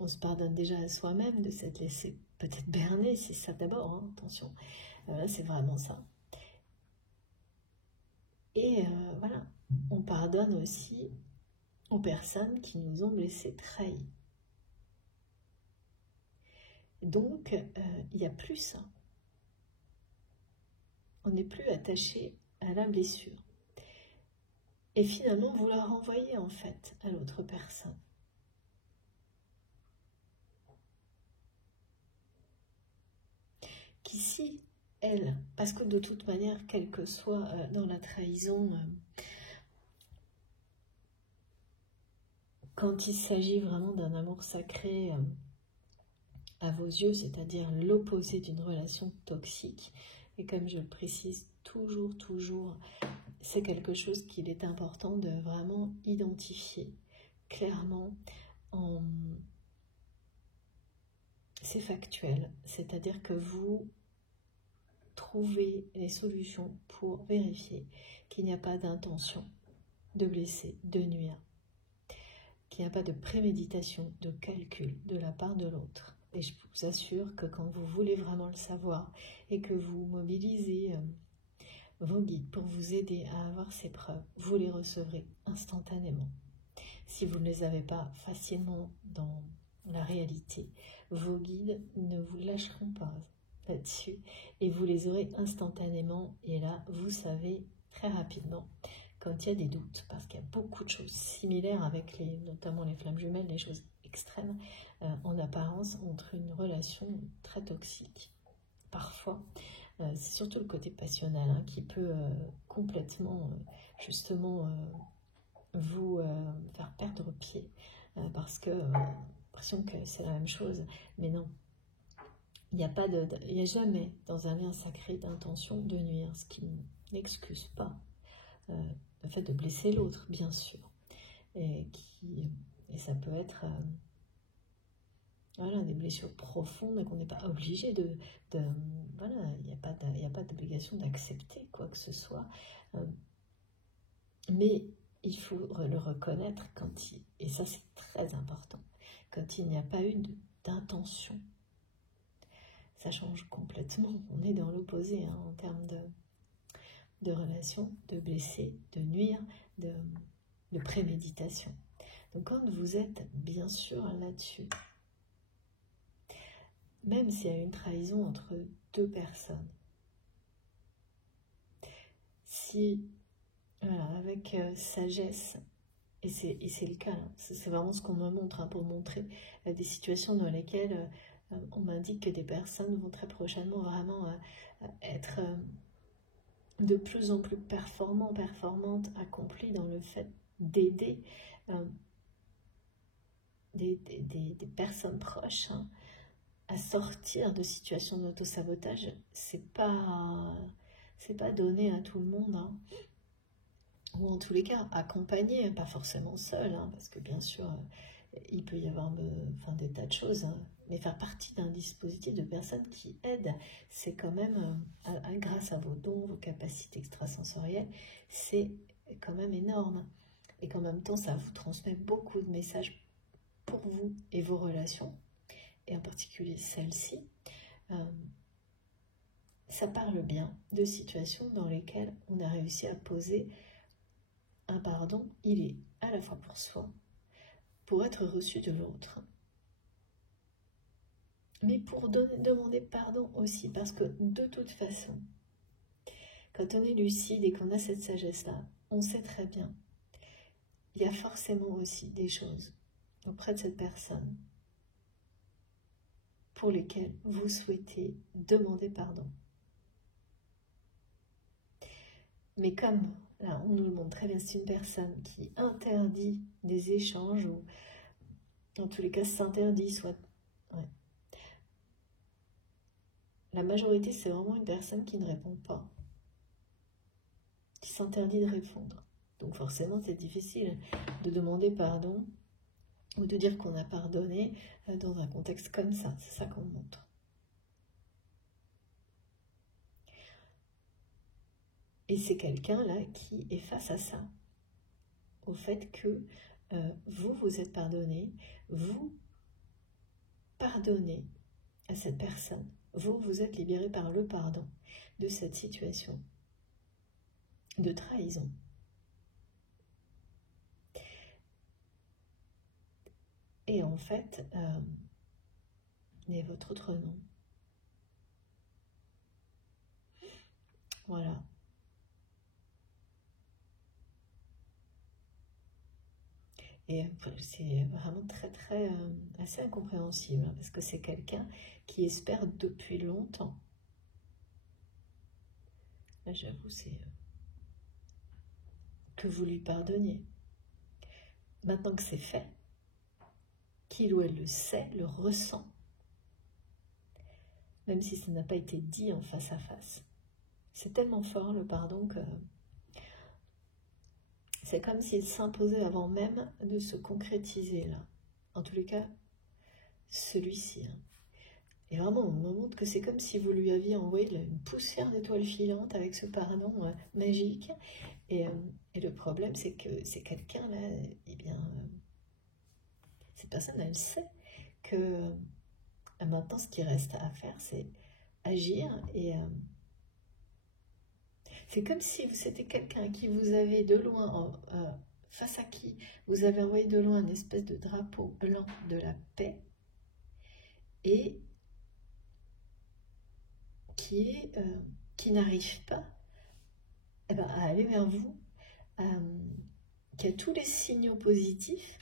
on se pardonne déjà à soi-même de s'être laissé peut-être berner, c'est ça d'abord, hein, attention, là c'est vraiment ça. Et voilà, on pardonne aussi aux personnes qui nous ont blessés, trahis. Donc, il n'y a plus ça. On n'est plus attaché à la blessure. Et finalement, vous la renvoyez en fait à l'autre personne. Qu'ici, elle, parce que de toute manière, quel que soit dans la trahison, quand il s'agit vraiment d'un amour sacré à vos yeux, c'est-à-dire l'opposé d'une relation toxique, et comme je le précise toujours, c'est quelque chose qu'il est important de vraiment identifier clairement. C'est factuel, c'est-à-dire que vous trouvez les solutions pour vérifier qu'il n'y a pas d'intention de blesser, de nuire, qu'il n'y a pas de préméditation, de calcul de la part de l'autre. Et je vous assure que quand vous voulez vraiment le savoir et que vous mobilisez vos guides pour vous aider à avoir ces preuves, vous les recevrez instantanément. Si vous ne les avez pas facilement dans la réalité, vos guides ne vous lâcheront pas là-dessus et vous les aurez instantanément. Et là, vous savez très rapidement quand il y a des doutes, parce qu'il y a beaucoup de choses similaires avec notamment les flammes jumelles, les choses extrêmes en apparence entre une relation très toxique. Parfois, c'est surtout le côté passionnel hein, qui peut complètement justement vous faire perdre pied parce que l'impression que c'est la même chose, mais non. Il n'y a jamais dans un lien sacré d'intention de nuire, ce qui n'excuse pas le fait de blesser l'autre, bien sûr. Et ça peut être voilà, des blessures profondes qu'on n'est pas obligé voilà, il n'y a pas d'obligation d'accepter quoi que ce soit. Mais il faut le reconnaître et ça c'est très important, quand il n'y a pas eu d'intention. Ça change complètement, on est dans l'opposé hein, en termes de relation, de blesser, de nuire, de préméditation. Donc quand vous êtes bien sûr là-dessus, même s'il y a une trahison entre deux personnes, si avec sagesse, et c'est le cas, hein, c'est vraiment ce qu'on me montre hein, pour montrer des situations dans lesquelles on m'indique que des personnes vont très prochainement vraiment être de plus en plus performantes, accomplies dans le fait d'aider des personnes proches hein, à sortir de situations d'autosabotage. C'est pas donné à tout le monde, hein. Ou en tous les cas, accompagné, pas forcément seul, hein, parce que bien sûr, il peut y avoir des tas de choses, hein, mais faire partie d'un dispositif de personnes qui aident, c'est quand même, grâce à vos dons, vos capacités extrasensorielles, c'est quand même énorme. Et qu'en même temps, ça vous transmet beaucoup de messages pour vous et vos relations, et en particulier celle-ci. Ça parle bien de situations dans lesquelles on a réussi à poser un pardon, il est à la fois pour soi, pour être reçu de l'autre, mais pour demander pardon aussi, parce que de toute façon, quand on est lucide et qu'on a cette sagesse-là, on sait très bien, il y a forcément aussi des choses auprès de cette personne pour lesquelles vous souhaitez demander pardon. Mais comme, là, on nous le montre très bien, c'est une personne qui interdit des échanges, ou dans tous les cas s'interdit, soit... Ouais. La majorité, c'est vraiment une personne qui ne répond pas, qui s'interdit de répondre. Donc forcément, c'est difficile de demander pardon ou de dire qu'on a pardonné dans un contexte comme ça. C'est ça qu'on montre. Et c'est quelqu'un là qui est face à ça, au fait que vous êtes pardonné, vous pardonnez à cette personne, vous êtes libéré par le pardon de cette situation de trahison. Et en fait, il y a votre autre nom. Voilà. Et c'est vraiment assez incompréhensible, parce que c'est quelqu'un qui espère depuis longtemps. Là, j'avoue, c'est que vous lui pardonniez. Maintenant que c'est fait, qu'il ou elle le sait, le ressent, même si ça n'a pas été dit en face à face. C'est tellement fort le pardon que c'est comme s'il s'imposait avant même de se concrétiser là. En tous les cas, celui-ci. Et vraiment, on me montre que c'est comme si vous lui aviez envoyé une poussière d'étoiles filantes avec ce pardon magique. Et le problème, c'est que c'est quelqu'un là, eh bien, cette personne, elle sait que maintenant, ce qui reste à faire, c'est agir. Et c'est comme si c'était quelqu'un qui vous avait de loin, face à qui vous avez envoyé de loin une espèce de drapeau blanc de la paix, et qui n'arrive pas à aller vers vous, qui a tous les signaux positifs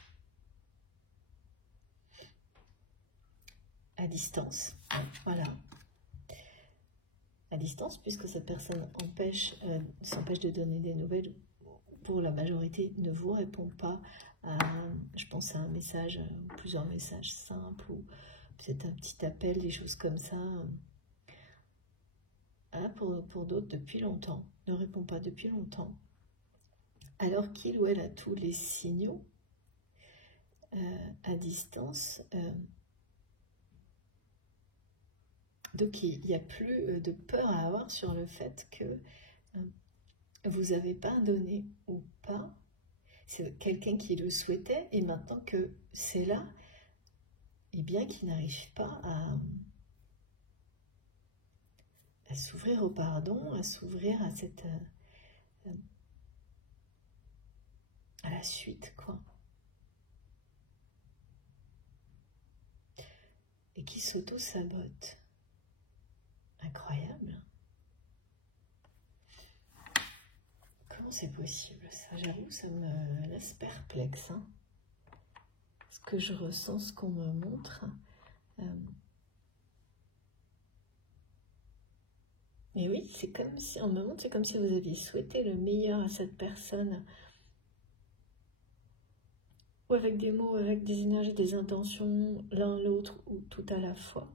à distance. Voilà. À distance, puisque cette personne s'empêche de donner des nouvelles, pour la majorité ne vous répond pas à, je pense, à un message, plusieurs messages simples, ou peut-être un petit appel, des choses comme ça. Pour d'autres, depuis longtemps, ne répond pas depuis longtemps, alors qu'il ou elle a tous les signaux à distance. Donc il n'y a plus de peur à avoir sur le fait que vous avez pardonné ou pas. C'est quelqu'un qui le souhaitait, et maintenant que c'est là, et bien qu'il n'arrive pas à s'ouvrir au pardon, à s'ouvrir à cette à la suite, quoi. Et qui s'auto-sabote. Incroyable. Comment c'est possible, ça? J'avoue, ça me laisse perplexe. Hein. Ce que je ressens, ce qu'on me montre. Mais oui, c'est comme si, on me montre, c'est comme si vous aviez souhaité le meilleur à cette personne. Ou avec des mots, avec des énergies, des intentions, l'un l'autre, ou tout à la fois.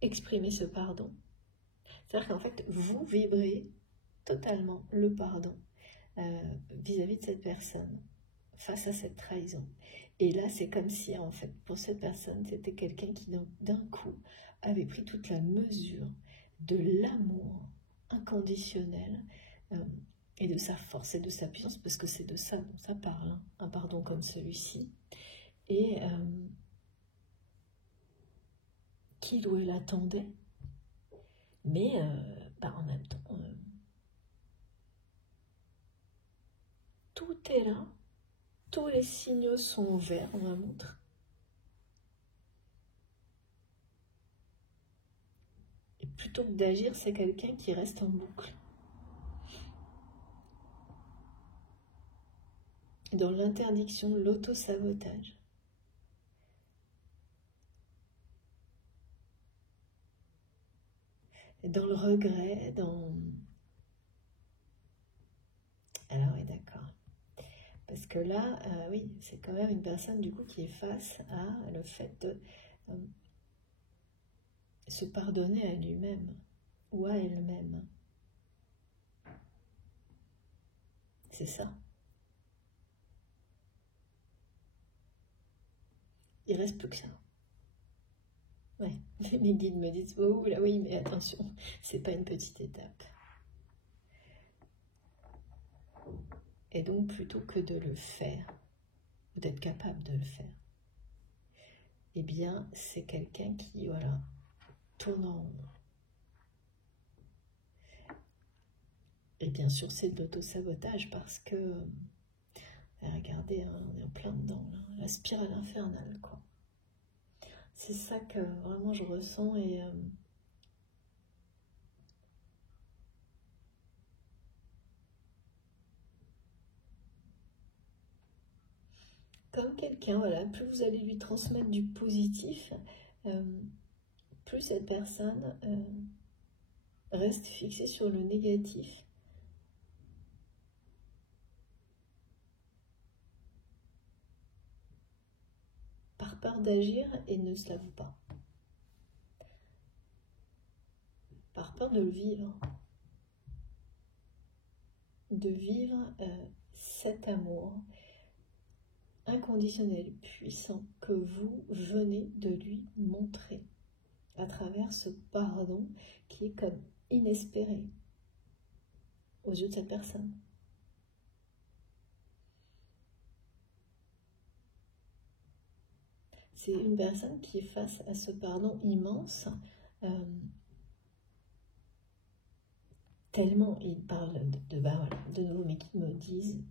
Exprimer ce pardon. C'est-à-dire qu'en fait, vous vibrez totalement le pardon vis-à-vis de cette personne, face à cette trahison. Et là, c'est comme si, en fait, pour cette personne, c'était quelqu'un qui, d'un coup, avait pris toute la mesure de l'amour inconditionnel et de sa force et de sa puissance, parce que c'est de ça dont ça parle, hein, un pardon comme celui-ci. Et qu'il ou elle attendait, mais en même temps, tout est là, tous les signaux sont au vert dans la montre. Et plutôt que d'agir, c'est quelqu'un qui reste en boucle. Dans l'interdiction, l'auto-sabotage. Dans le regret, dans... Alors oui, d'accord. Parce que là, oui, c'est quand même une personne du coup qui est face à le fait de se pardonner à lui-même ou à elle-même. C'est ça. Il reste plus que ça. Ouais, mes guides me disent, oh là oui, mais attention, c'est pas une petite étape. Et donc, plutôt que de le faire, ou d'être capable de le faire, eh bien, c'est quelqu'un qui, voilà, tourne en rond. Et bien sûr, c'est de l'auto-sabotage parce que, regardez, hein, on est en plein dedans, là, la spirale infernale, quoi. C'est ça que vraiment je ressens et comme quelqu'un, voilà, plus vous allez lui transmettre du positif, plus cette personne reste fixée sur le négatif. Par peur d'agir et ne se l'avoue pas. Par peur de le vivre. De vivre cet amour inconditionnel, puissant, que vous venez de lui montrer à travers ce pardon qui est comme inespéré aux yeux de cette personne. C'est une personne qui est face à ce pardon immense, tellement il parle de nouveau, mais qui me disent,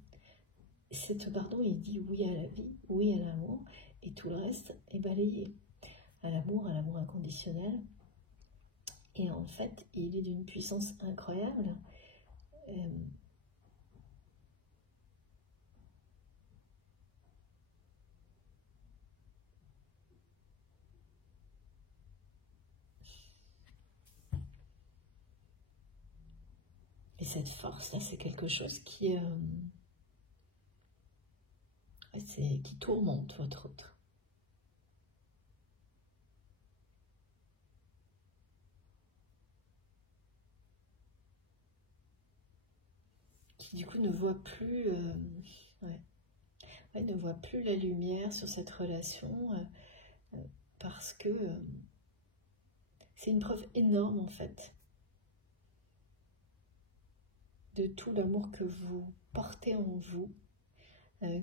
ce pardon, il dit oui à la vie, oui à l'amour, et tout le reste est balayé. À l'amour inconditionnel. Et en fait, il est d'une puissance incroyable. Et cette force-là, c'est quelque chose qui tourmente votre autre. Qui du coup ne voit plus, ne voit plus la lumière sur cette relation parce que c'est une preuve énorme en fait de tout l'amour que vous portez en vous,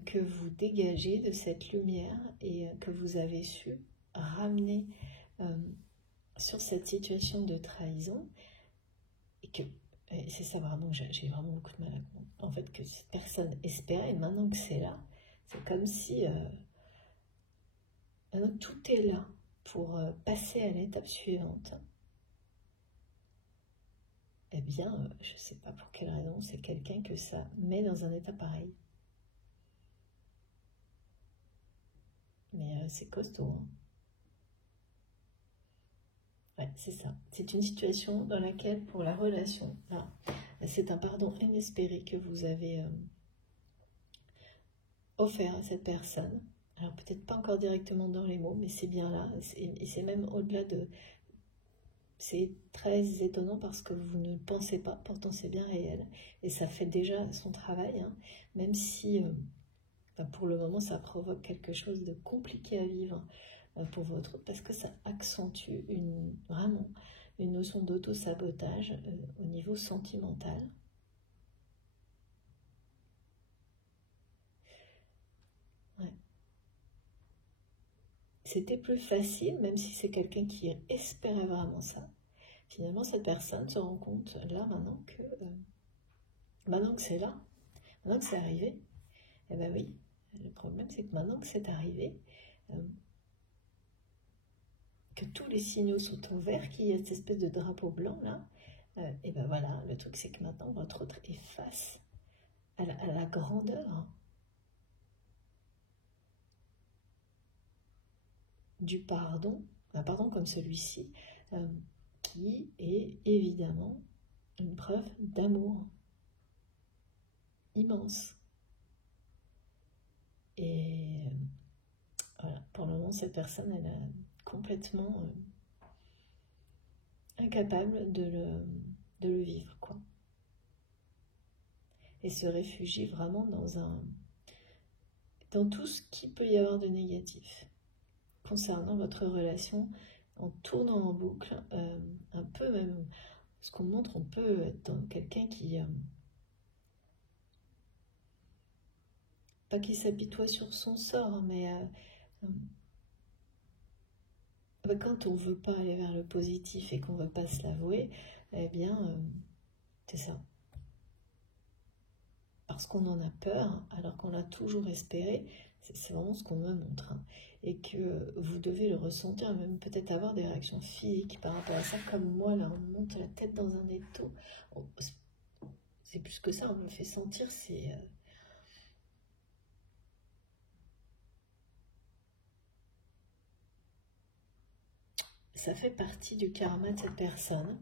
que vous dégagez de cette lumière et que vous avez su ramener sur cette situation de trahison et c'est ça vraiment que j'ai vraiment beaucoup de mal à comprendre. En fait, que cette personne espérait, et maintenant que c'est là, c'est comme si maintenant tout est là pour passer à l'étape suivante. Eh bien, je ne sais pas pour quelle raison, c'est quelqu'un que ça met dans un état pareil. Mais c'est costaud, hein. Ouais, c'est ça. C'est une situation dans laquelle, pour la relation, là, c'est un pardon inespéré que vous avez offert à cette personne. Alors peut-être pas encore directement dans les mots, mais c'est bien là. Et c'est même au-delà de... C'est très étonnant parce que vous ne pensez pas, pourtant c'est bien réel. Et ça fait déjà son travail, hein, même si pour le moment ça provoque quelque chose de compliqué à vivre pour votre autre, parce que ça accentue vraiment une notion d'auto-sabotage au niveau sentimental. Ouais. C'était plus facile, même si c'est quelqu'un qui espérait vraiment ça. Finalement, cette personne se rend compte là maintenant que c'est là, maintenant que c'est arrivé, Eh bien oui, le problème c'est que maintenant que c'est arrivé, que tous les signaux sont au vert, qu'il y a cette espèce de drapeau blanc là, et ben voilà, le truc c'est que maintenant votre autre est face à la grandeur du pardon, un pardon comme celui-ci, qui est évidemment une preuve d'amour immense. Et voilà, pour le moment, cette personne, elle est complètement incapable de le vivre, quoi. Et se réfugie vraiment dans tout ce qu'il peut y avoir de négatif concernant votre relation, en tournant en boucle, un peu même, ce qu'on montre, on peut être dans quelqu'un qui... pas qui s'apitoie sur son sort, mais quand on ne veut pas aller vers le positif et qu'on ne veut pas se l'avouer, eh bien, c'est ça. Parce qu'on en a peur, alors qu'on l'a toujours espéré, c'est vraiment ce qu'on me montre. Hein. Et que vous devez le ressentir, même peut-être avoir des réactions physiques par rapport à ça, comme moi, là, on me monte la tête dans un étau. C'est plus que ça, on me fait sentir, c'est... Ça fait partie du karma de cette personne.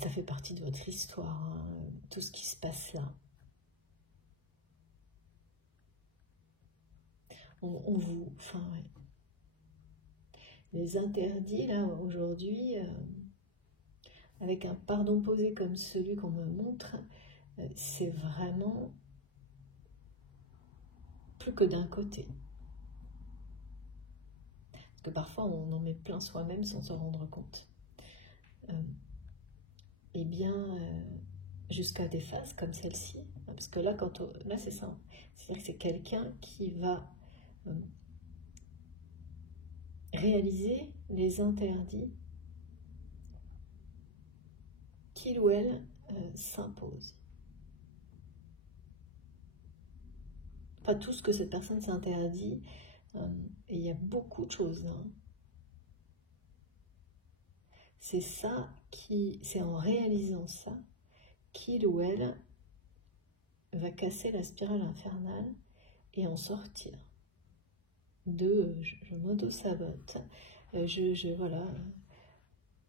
Ça fait partie de votre histoire, hein, tout ce qui se passe là. On vous... Enfin, ouais. Les interdits, là, aujourd'hui, avec un pardon posé comme celui qu'on me montre, c'est vraiment plus que d'un côté. Parce que parfois, on en met plein soi-même sans se rendre compte. Eh bien, jusqu'à des phases comme celle-ci, parce que là, là c'est ça, c'est-à-dire que c'est quelqu'un qui va réaliser les interdits qu'il ou elle s'impose. Pas tout ce que cette personne s'interdit, et il y a beaucoup de choses. Hein. C'est ça c'est en réalisant ça qu'il ou elle va casser la spirale infernale et en sortir. Je m'auto-sabote, voilà,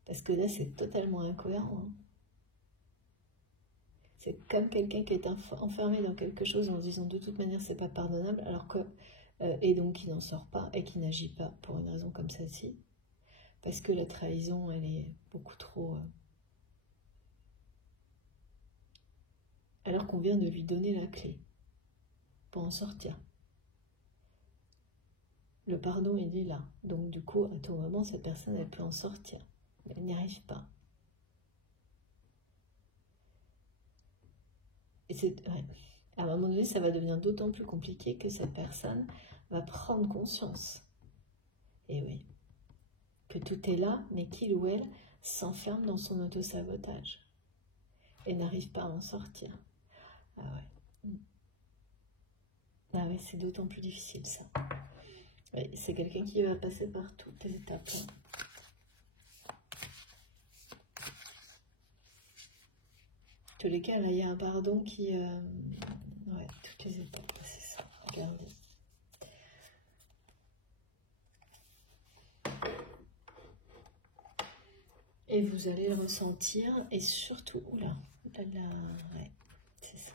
parce que là c'est totalement incohérent. Hein. C'est comme quelqu'un qui est enfermé dans quelque chose en se disant de toute manière c'est pas pardonnable, alors que et donc qui n'en sort pas et qui n'agit pas pour une raison comme celle-ci, parce que la trahison elle est beaucoup trop alors qu'on vient de lui donner la clé pour en sortir. Le pardon il est là, donc du coup à tout moment cette personne elle peut en sortir, mais elle n'y arrive pas. Et à un moment donné, ça va devenir d'autant plus compliqué que cette personne va prendre conscience. Et oui, que tout est là, mais qu'il ou elle s'enferme dans son auto-sabotage et n'arrive pas à en sortir. Ah ouais. Ah ouais, c'est d'autant plus difficile ça. Oui, c'est quelqu'un qui va passer par toutes les étapes. En tous les cas, là, il y a un pardon qui... ouais, toutes les étapes, c'est ça. Regardez. Et vous allez le ressentir, et surtout... Oula, ouais, c'est ça.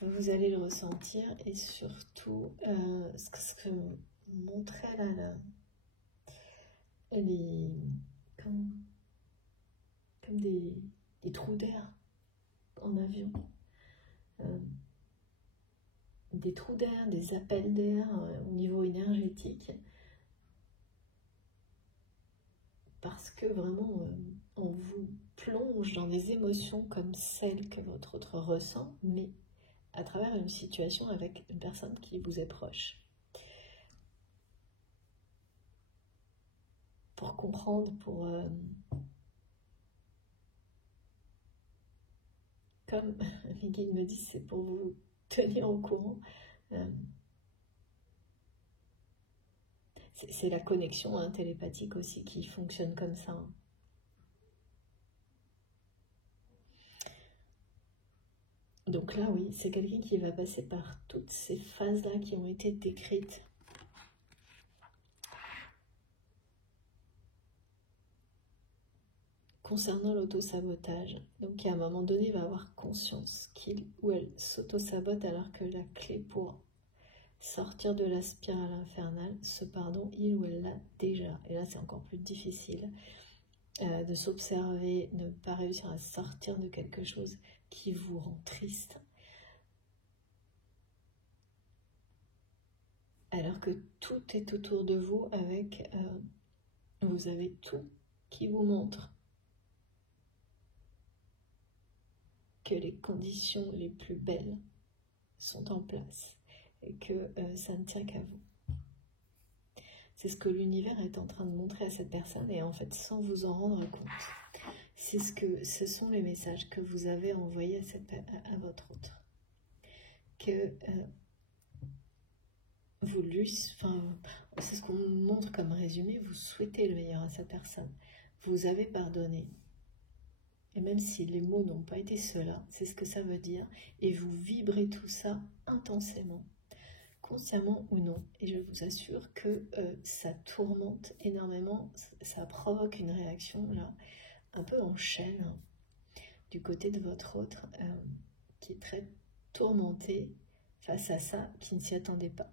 Vous allez le ressentir, et surtout, ce que montrait là, comme des trous d'air en avion, des trous d'air, des appels d'air au niveau énergétique, parce que vraiment on vous plonge dans des émotions comme celles que votre autre ressent, mais à travers une situation avec une personne qui vous est proche. Pour comprendre, comme les guides me disent, c'est pour vous tenir au courant. C'est la connexion télépathique aussi qui fonctionne comme ça. Donc là, oui, c'est quelqu'un qui va passer par toutes ces phases-là qui ont été décrites. Concernant l'auto-sabotage, donc à un moment donné, il va avoir conscience qu'il ou elle s'auto-sabote alors que la clé pour sortir de la spirale infernale, ce pardon, il ou elle l'a déjà. Et là, c'est encore plus difficile de s'observer, ne pas réussir à sortir de quelque chose qui vous rend triste. Alors que tout est autour de vous avec... vous avez tout qui vous montre que les conditions les plus belles sont en place et que ça ne tient qu'à vous. C'est ce que l'univers est en train de montrer à cette personne et en fait sans vous en rendre compte. Ce sont les messages que vous avez envoyés à votre autre. Que c'est ce qu'on montre comme résumé, vous souhaitez le meilleur à cette personne. Vous avez pardonné. Et même si les mots n'ont pas été ceux-là, c'est ce que ça veut dire. Et vous vibrez tout ça intensément, consciemment ou non. Et je vous assure que ça tourmente énormément, ça provoque une réaction là, un peu en chaîne, du côté de votre autre, qui est très tourmenté face à ça, qui ne s'y attendait pas.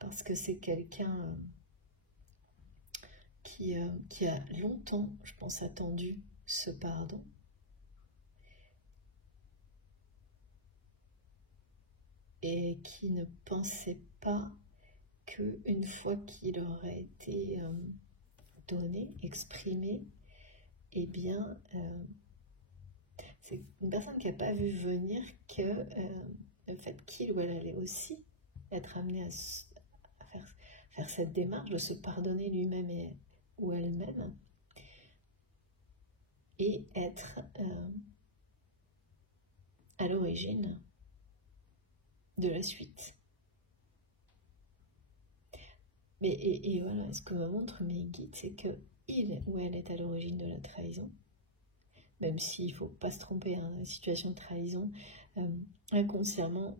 Parce que c'est quelqu'un qui a longtemps, je pense, attendu ce pardon. Et qui ne pensait pas qu'une fois qu'il aurait été donné, exprimé, eh bien, c'est une personne qui n'a pas vu venir que le fait qu'il ou elle allait aussi être amené à faire cette démarche de se pardonner lui-même ou elle-même et être à l'origine de la suite. Mais et voilà, ce que me montrent mes guides, c'est que il ou elle est à l'origine de la trahison, même s'il ne faut pas se tromper, hein, la situation de trahison, inconsciemment,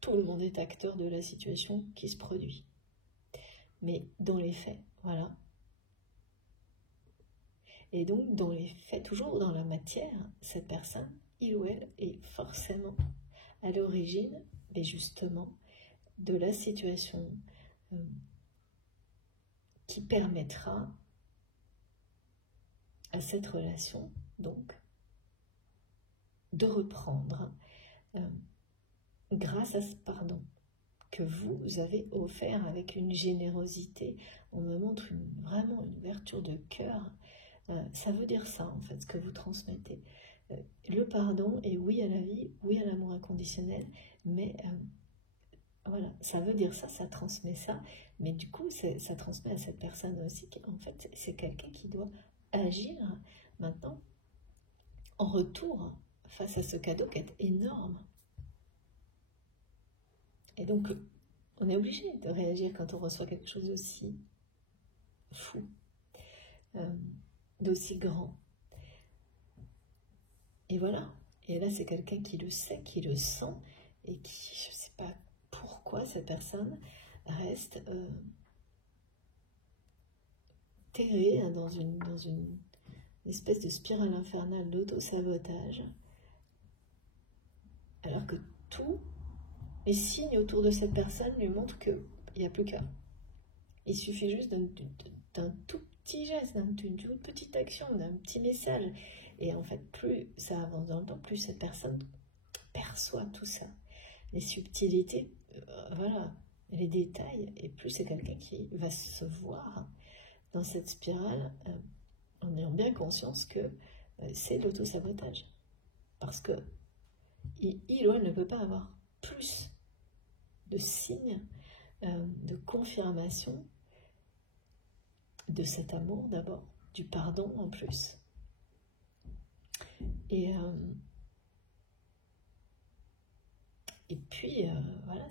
tout le monde est acteur de la situation qui se produit. Mais dans les faits, voilà. Et donc, dans les faits, toujours dans la matière, cette personne, il ou elle, est forcément à l'origine, mais justement, de la situation qui permettra à cette relation, donc, de reprendre grâce à ce pardon que vous avez offert avec une générosité. On me montre vraiment une ouverture de cœur. Ça veut dire ça, en fait, ce que vous transmettez. Le pardon et oui à la vie, oui à l'amour inconditionnel, mais voilà, ça veut dire ça, ça transmet ça, mais du coup, ça transmet à cette personne aussi, en fait, c'est quelqu'un qui doit agir maintenant en retour face à ce cadeau qui est énorme. Et donc, on est obligé de réagir quand on reçoit quelque chose d'aussi fou, d'aussi grand. Et voilà. Et là, c'est quelqu'un qui le sait, qui le sent, et qui, je ne sais pas pourquoi cette personne reste terrée dans une espèce de spirale infernale d'auto-sabotage, alors que tous les signes autour de cette personne lui montrent qu'il n'y a plus qu'à. Il suffit juste d'un tout petit geste, d'une toute petite action, d'un petit message. Et en fait, plus ça avance dans le temps, plus cette personne perçoit tout ça. Les subtilités, voilà, les détails. Et plus c'est quelqu'un qui va se voir dans cette spirale en ayant bien conscience que c'est l'auto-sabotage. Parce que il ou elle ne peut pas avoir plus de signes, de confirmation de cet amour d'abord, du pardon en plus. Et puis, voilà,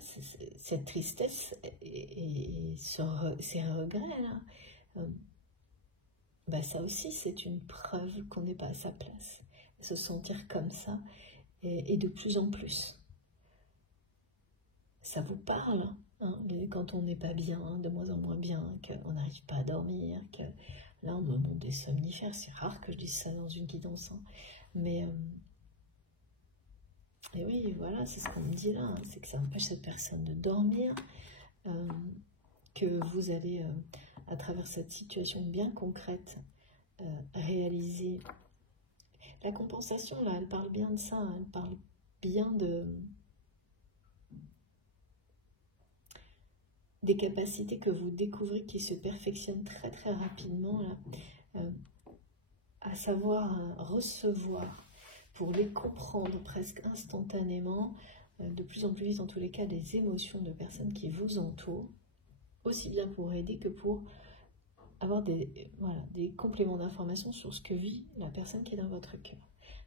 cette tristesse et ces regrets, là, bah ça aussi, c'est une preuve qu'on n'est pas à sa place. Se sentir comme ça, et de plus en plus. Ça vous parle, hein, quand on n'est pas bien, hein, de moins en moins bien, qu'on n'arrive pas à dormir, que là, on me montre des somnifères. C'est rare que je dise ça dans une guidance, hein, mais... et oui, voilà, c'est ce qu'on me dit là, hein, c'est que ça empêche cette personne de dormir, que vous allez, à travers cette situation bien concrète, réaliser. La compensation, là, elle parle bien de ça, hein, elle parle bien des capacités que vous découvrez qui se perfectionnent très très rapidement, là, à savoir recevoir, pour les comprendre presque instantanément, de plus en plus vite en tous les cas, des émotions de personnes qui vous entourent, aussi bien pour aider que pour avoir des compléments d'informations sur ce que vit la personne qui est dans votre cœur.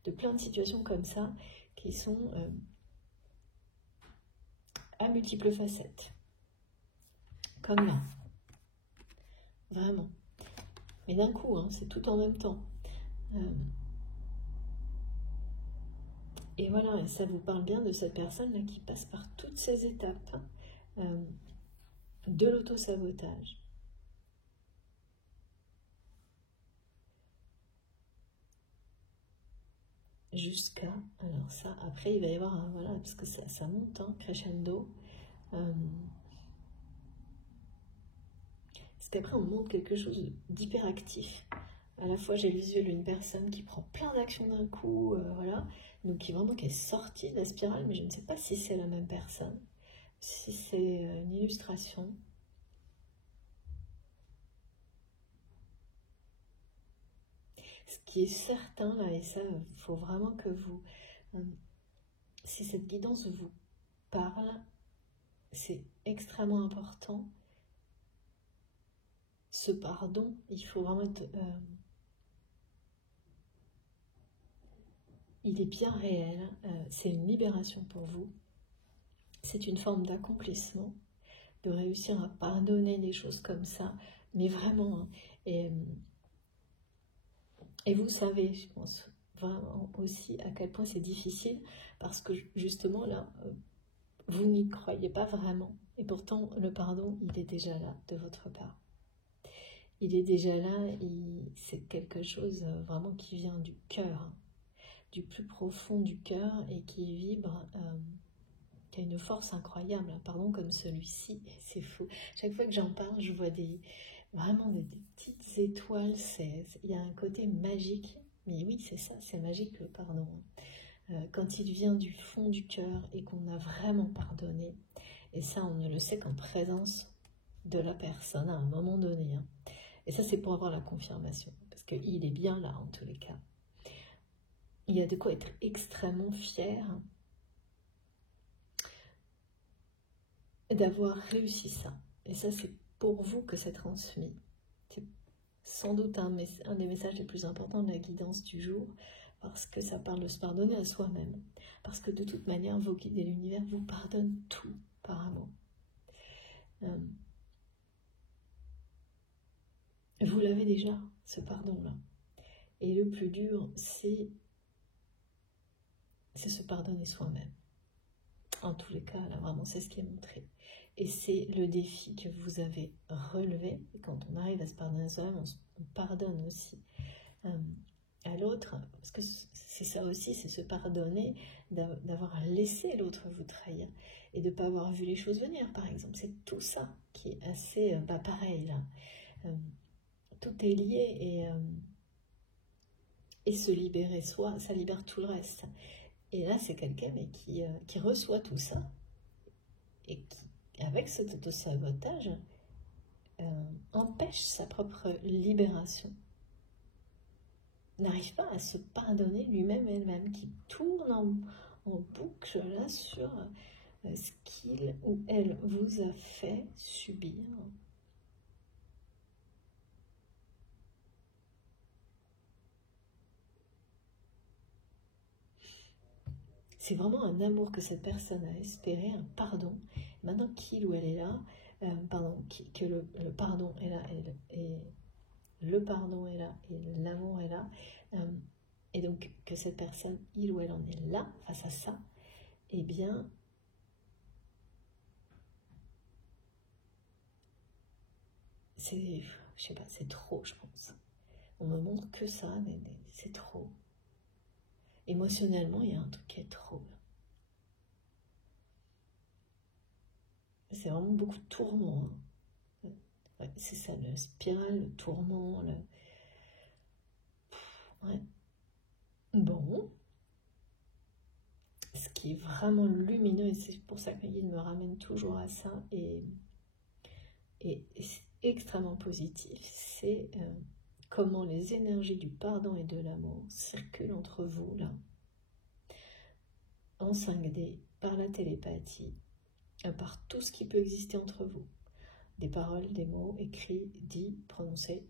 De plein de situations comme ça qui sont à multiples facettes. Comme là. Vraiment. Mais d'un coup, hein, c'est tout en même temps. Et voilà, et ça vous parle bien de cette personne-là qui passe par toutes ces étapes, de l'auto-sabotage. Jusqu'à, alors ça, après il va y avoir, voilà, parce que ça monte, hein, crescendo. Parce qu'après on montre quelque chose d'hyperactif. À la fois j'ai visuel une personne qui prend plein d'actions d'un coup, voilà, donc qui vraiment est sortie de la spirale, mais je ne sais pas si c'est la même personne, si c'est une illustration. Ce qui est certain là, et ça, il faut vraiment que vous, si cette guidance vous parle, c'est extrêmement important. Ce pardon, il faut vraiment être... il est bien réel, c'est une libération pour vous. C'est une forme d'accomplissement, de réussir à pardonner des choses comme ça, mais vraiment, hein, et vous savez, je pense, vraiment aussi à quel point c'est difficile, parce que justement là, vous n'y croyez pas vraiment, et pourtant le pardon, il est déjà là de votre part. Il est déjà là, c'est quelque chose vraiment qui vient du cœur, hein, du plus profond du cœur, et qui vibre, qui a une force incroyable, un pardon comme celui-ci, c'est fou. Chaque fois que j'en parle, je vois vraiment des petites étoiles, il y a un côté magique, mais oui, c'est ça, c'est magique le pardon. Quand il vient du fond du cœur et qu'on a vraiment pardonné, et ça on ne le sait qu'en présence de la personne à un moment donné, hein. Et ça c'est pour avoir la confirmation, parce qu'il est bien là en tous les cas. Il y a de quoi être extrêmement fier d'avoir réussi ça. Et ça, c'est pour vous que c'est transmis. C'est sans doute un des messages les plus importants de la guidance du jour, parce que ça parle de se pardonner à soi-même. Parce que de toute manière, vos guides et l'univers vous pardonnent tout par amour. Vous l'avez déjà, ce pardon-là. Et le plus dur, c'est se pardonner soi-même. En tous les cas, là, vraiment, c'est ce qui est montré. Et c'est le défi que vous avez relevé. Et quand on arrive à se pardonner à soi-même, on pardonne aussi à l'autre. Parce que c'est ça aussi, c'est se pardonner d'avoir laissé l'autre vous trahir. Et de ne pas avoir vu les choses venir, par exemple. C'est tout ça qui est assez pareil, là. Tout est lié, et se libérer soi, ça libère tout le reste. Et là, c'est quelqu'un qui reçoit tout ça, et qui, avec cet auto-sabotage, empêche sa propre libération. N'arrive pas à se pardonner lui-même et elle-même, qui tourne en boucle là sur ce qu'il ou elle vous a fait subir. c'est vraiment un amour que cette personne a espéré, un pardon. Maintenant qu'il ou elle est là, que le pardon est là, et le pardon est là, et l'amour est là, et donc que cette personne, il ou elle en est là, face à ça, eh bien, je sais pas, c'est trop, je pense. On me montre que ça, mais c'est trop. Émotionnellement, il y a un truc qui est trop. C'est vraiment beaucoup de tourments. Hein. Ouais, c'est ça, le spirale, le tourment. Ouais. Bon. Ce qui est vraiment lumineux, et c'est pour ça qu'il me ramène toujours à ça, et c'est extrêmement positif, c'est comment les énergies du pardon et de l'amour circulent entre vous, là, en 5D, par la télépathie, par tout ce qui peut exister entre vous. Des paroles, des mots, écrits, dits, prononcés,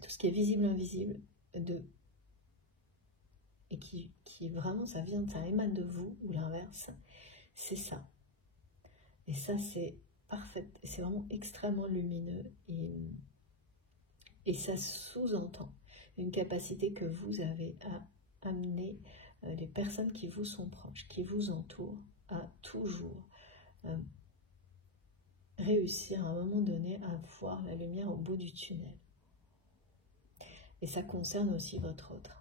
tout ce qui est visible, invisible, et qui vraiment, ça émane de vous, ou l'inverse, c'est ça. Et ça, c'est parfait, c'est vraiment extrêmement lumineux, et ça sous-entend une capacité que vous avez à amener les personnes qui vous sont proches, qui vous entourent, à toujours réussir à un moment donné à voir la lumière au bout du tunnel. Et ça concerne aussi votre autre.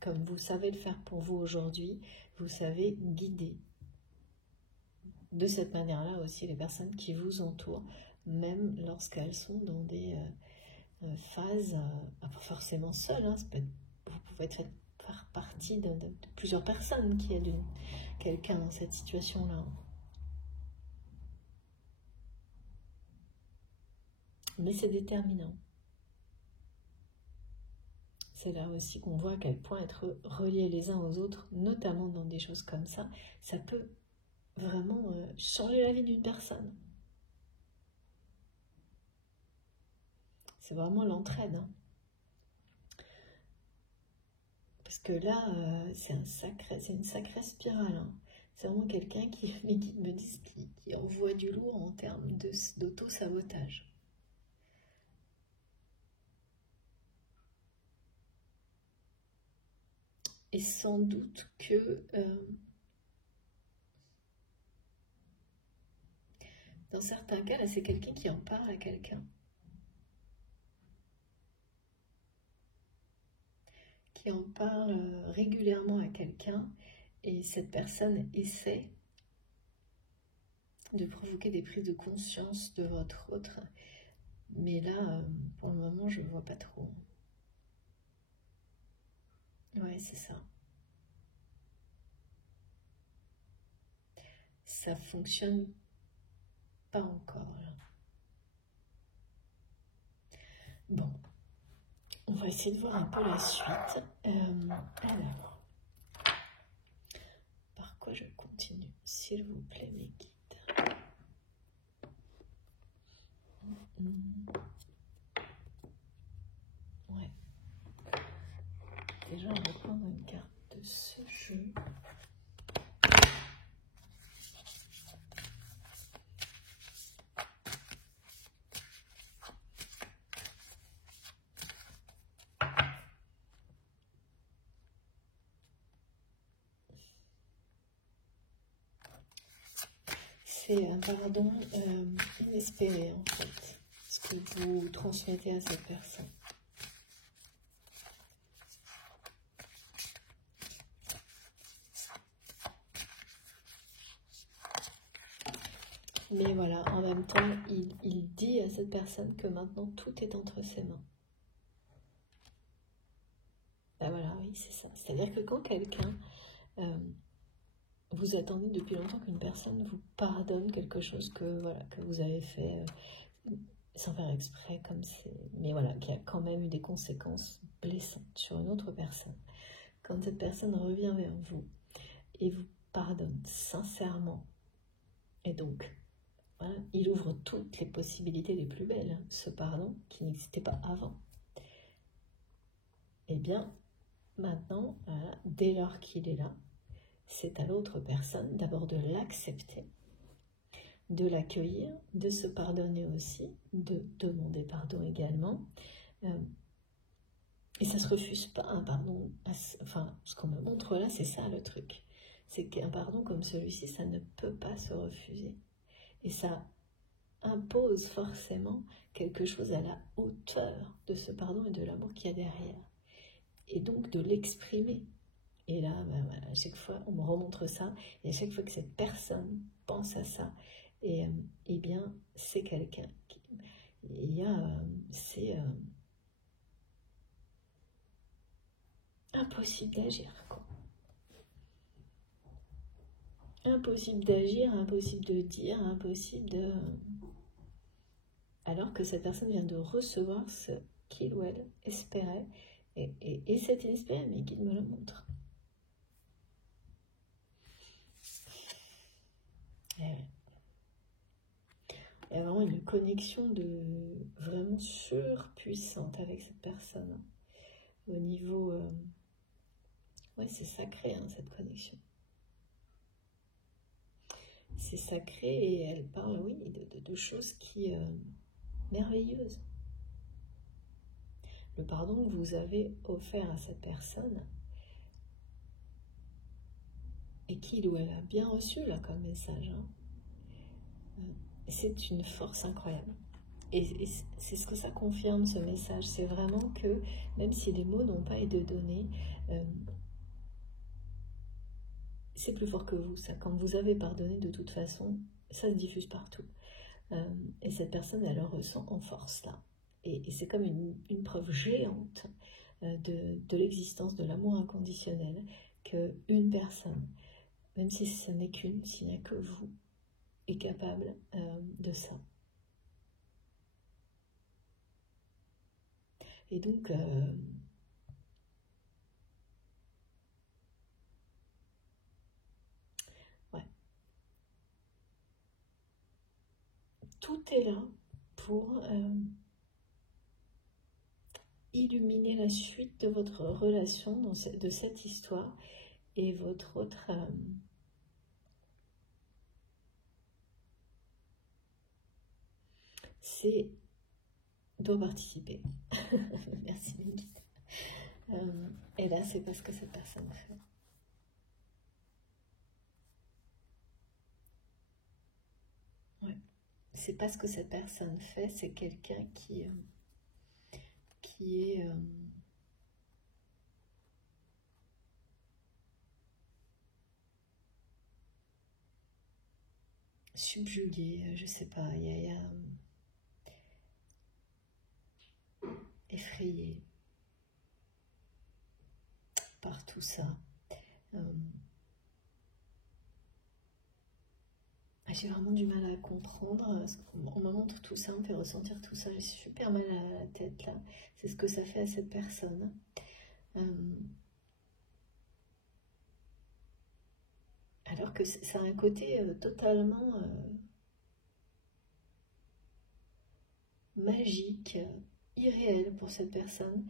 Comme vous savez le faire pour vous aujourd'hui, vous savez guider de cette manière-là aussi les personnes qui vous entourent, même lorsqu'elles sont dans des phases, pas forcément seules, hein, vous pouvez faire partie de plusieurs personnes qui aident quelqu'un dans cette situation-là. Mais c'est déterminant. C'est là aussi qu'on voit à quel point être reliés les uns aux autres, notamment dans des choses comme ça, ça peut vraiment changer la vie d'une personne. C'est vraiment l'entraide. Hein. Parce que là, c'est une sacrée spirale. Hein. C'est vraiment quelqu'un qui me dit qui envoie du lourd en termes d'auto-sabotage. Et sans doute que dans certains cas, là, c'est quelqu'un qui en parle à quelqu'un. Qui en parle régulièrement à quelqu'un, et cette personne essaie de provoquer des prises de conscience de votre autre. Mais là, pour le moment, je ne vois pas trop. Ouais, c'est ça. Ça fonctionne pas encore, là. Bon. On va essayer de voir un peu la suite. Alors, par quoi je continue, s'il vous plaît, mes guides. Ouais. Déjà, on va prendre une carte de ce jeu. C'est un pardon inespéré, en fait, ce que vous transmettez à cette personne. Mais voilà, en même temps, il dit à cette personne que maintenant tout est entre ses mains. Ben voilà, oui, c'est ça. C'est-à-dire que quand quelqu'un... vous attendez depuis longtemps qu'une personne vous pardonne quelque chose que vous avez fait sans faire exprès, mais voilà, qui a quand même eu des conséquences blessantes sur une autre personne. Quand cette personne revient vers vous et vous pardonne sincèrement, et donc voilà, il ouvre toutes les possibilités les plus belles, hein, ce pardon qui n'existait pas avant. Eh bien, maintenant, voilà, dès lors qu'il est là, c'est à l'autre personne d'abord de l'accepter, de l'accueillir, de se pardonner aussi, de demander pardon également. Et ça ne se refuse pas, un pardon. Enfin, ce qu'on me montre là, c'est ça le truc. C'est qu'un pardon comme celui-ci, ça ne peut pas se refuser. Et ça impose forcément quelque chose à la hauteur de ce pardon et de l'amour qu'il y a derrière. Et donc de l'exprimer. Et là, ben voilà, à chaque fois, on me remontre ça. Et à chaque fois que cette personne pense à ça, et eh bien, c'est quelqu'un qui... Il y a... c'est... impossible d'agir, quoi. Impossible d'agir, impossible de dire, impossible de... Alors que cette personne vient de recevoir ce qu'il ou elle espérait, et c'est inespéré, mais qu'il me le montre. Il y a vraiment une connexion vraiment surpuissante avec cette personne. Au niveau... ouais, c'est sacré, hein, cette connexion. C'est sacré et elle parle, oui, de choses qui... merveilleuses. Le pardon que vous avez offert à cette personne et qu'il ou elle a bien reçu là comme message, hein, c'est une force incroyable. Et c'est ce que ça confirme, ce message. C'est vraiment que, même si les mots n'ont pas été donnés, c'est plus fort que vous. Ça, quand vous avez pardonné, de toute façon, ça se diffuse partout. Et cette personne, elle le ressent en force, là. Et c'est comme une preuve géante de l'existence de l'amour inconditionnel, qu'une personne, même si ce n'est qu'une, s'il n'y a que vous, est capable de ça. Et donc, ouais. Tout est là pour illuminer la suite de votre relation, de cette histoire, et votre autre... c'est... doit participer. Merci Mélanie. Et là, c'est parce que cette personne fait. Ouais. C'est pas ce que cette personne fait, c'est quelqu'un qui est subjugué, je sais pas, il y a effrayé par tout ça. J'ai vraiment du mal à comprendre. On me montre tout ça, on me fait ressentir tout ça. J'ai super mal à la tête là. C'est ce que ça fait à cette personne. Alors que ça a un côté totalement magique, irréel pour cette personne.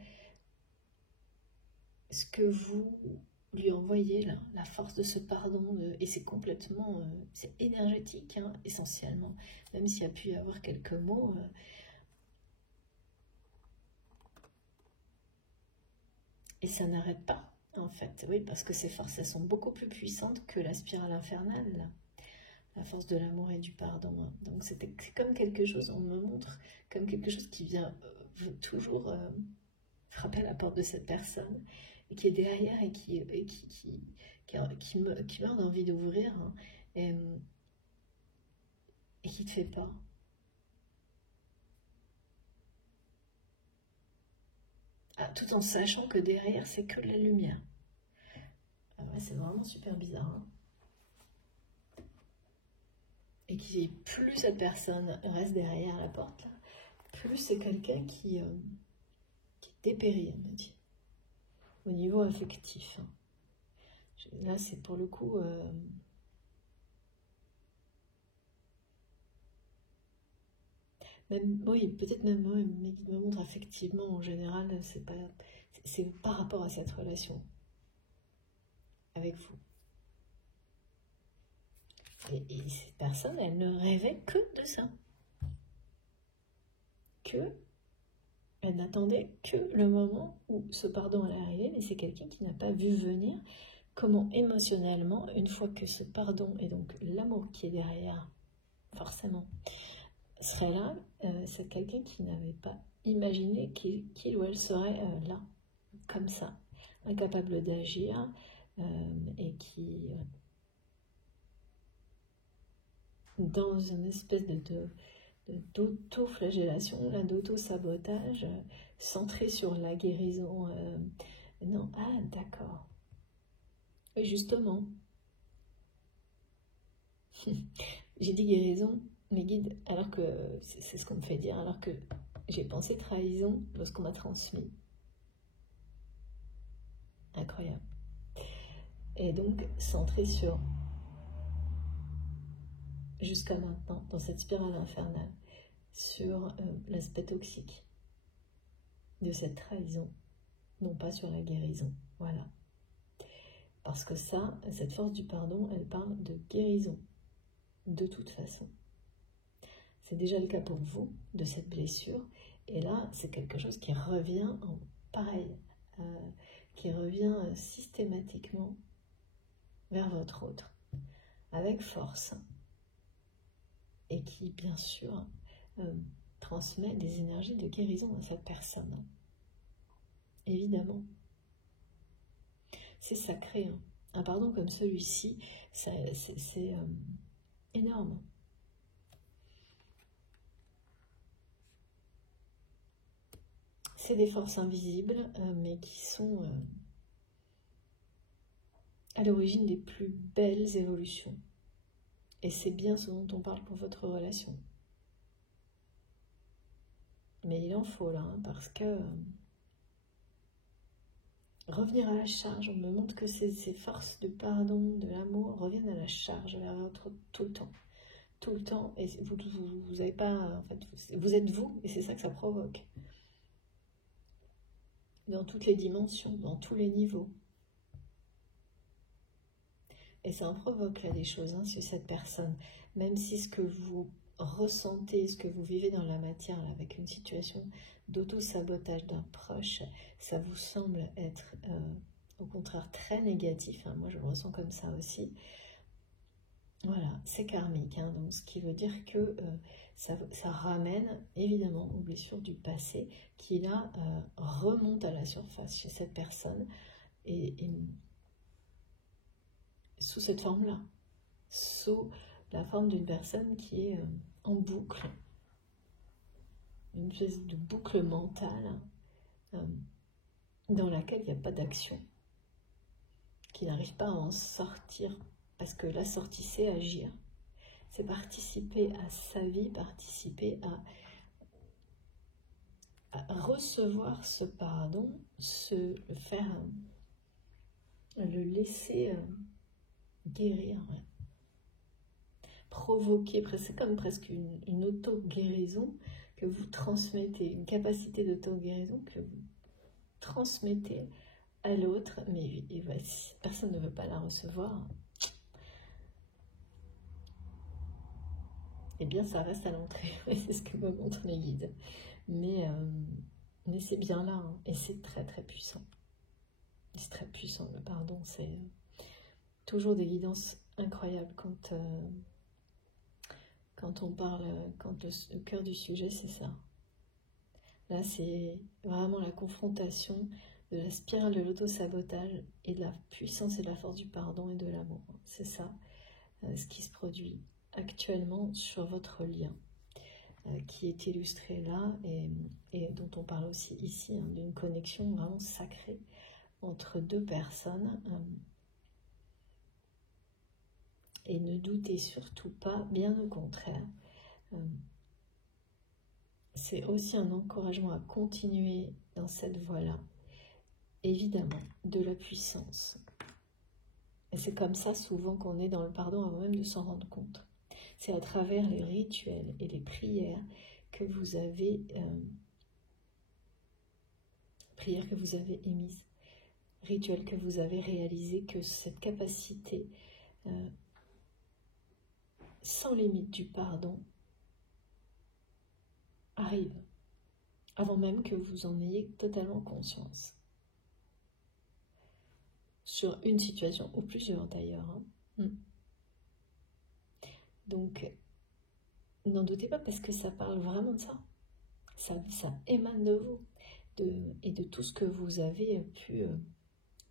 Ce que vous lui envoyez là, la force de ce pardon, et c'est complètement, c'est énergétique, hein, essentiellement, même s'il y a pu y avoir quelques mots. Et ça n'arrête pas, en fait, oui, parce que ces forces, elles sont beaucoup plus puissantes que la spirale infernale, là. La force de l'amour et du pardon, hein. Donc c'est comme quelque chose, on me montre, comme quelque chose qui vient toujours frapper à la porte de cette personne, et qui est derrière et qui meurt d'envie d'ouvrir, hein, et qui ne te fait pas. Ah, tout en sachant que derrière, c'est que de la lumière. Ah ouais, c'est vraiment super bizarre. Hein. Et plus cette personne reste derrière la porte, là, plus c'est quelqu'un qui est dépéri, on me dit. Au niveau affectif. Hein. Là, c'est pour le coup... même, oui, peut-être même moi, mais qui me montre affectivement, en général, c'est par rapport à cette relation avec vous. Et cette personne, elle ne rêvait que de ça. Elle n'attendait que le moment où ce pardon allait arriver, mais c'est quelqu'un qui n'a pas vu venir comment émotionnellement, une fois que ce pardon et donc l'amour qui est derrière, forcément, serait là, c'est quelqu'un qui n'avait pas imaginé qu'il ou elle serait là, comme ça, incapable d'agir et qui, dans une espèce d'auto-flagellation, d'auto-sabotage, centré sur la guérison. Non, ah d'accord. Et justement, j'ai dit guérison, mes guides, alors que c'est ce qu'on me fait dire, alors que j'ai pensé trahison lorsqu'on m'a transmis. Incroyable. Et donc, centré sur, jusqu'à maintenant, dans cette spirale infernale, sur l'aspect toxique de cette trahison, non pas sur la guérison. Voilà. Parce que ça, cette force du pardon, elle parle de guérison, de toute façon. C'est déjà le cas pour vous, de cette blessure. Et là, c'est quelque chose qui revient en pareil, qui revient systématiquement vers votre autre, avec force. Et qui, bien sûr, transmet des énergies de guérison à cette personne. Évidemment. C'est sacré. Hein. Un pardon comme celui-ci, c'est énorme. C'est des forces invisibles, mais qui sont à l'origine des plus belles évolutions. Et c'est bien ce dont on parle pour votre relation. Mais il en faut là, hein, parce que revenir à la charge, on me montre que ces forces de pardon, de l'amour, reviennent à la charge vers votre tout le temps. Tout le temps, et vous avez pas, en fait, vous êtes vous, et c'est ça que ça provoque. Dans toutes les dimensions, dans tous les niveaux. Et ça en provoque là des choses hein, sur cette personne. Même si ce que vous ressentez, ce que vous vivez dans la matière, là, avec une situation d'auto-sabotage d'un proche, ça vous semble être au contraire très négatif. Hein, moi je le ressens comme ça aussi. Voilà, c'est karmique. Hein, donc ce qui veut dire que ça ramène évidemment aux blessures du passé qui là remontent à la surface chez cette personne et sous cette forme-là, sous la forme d'une personne qui est en boucle, une espèce de boucle mentale dans laquelle il n'y a pas d'action, qui n'arrive pas à en sortir, parce que la sortie c'est agir, c'est participer à sa vie, participer à recevoir ce pardon, le laisser guérir, ouais. Provoquer, c'est comme presque une auto-guérison que vous transmettez, une capacité d'auto-guérison que vous transmettez à l'autre, mais si personne ne veut pas la recevoir, eh bien ça reste à l'entrée, c'est ce que me montrent mes guides. Mais c'est bien là, hein, et c'est très très puissant. C'est très puissant, le pardon, c'est toujours des guidances incroyables quand on parle, quand le cœur du sujet, c'est ça. Là, c'est vraiment la confrontation de la spirale de l'auto-sabotage et de la puissance et de la force du pardon et de l'amour. C'est ça, ce qui se produit actuellement sur votre lien, qui est illustré là et dont on parle aussi ici, hein, d'une connexion vraiment sacrée entre deux personnes. Et ne doutez surtout pas, bien au contraire. C'est aussi un encouragement à continuer dans cette voie-là. Évidemment, de la puissance. Et c'est comme ça souvent qu'on est dans le pardon avant même de s'en rendre compte. C'est à travers les rituels et les prières que vous avez émises, rituels que vous avez réalisés, que cette capacité sans limite du pardon arrive, avant même que vous en ayez totalement conscience. Sur une situation, ou plusieurs d'ailleurs. Donc, n'en doutez pas parce que ça parle vraiment de ça. Ça émane de vous et de tout ce que vous avez pu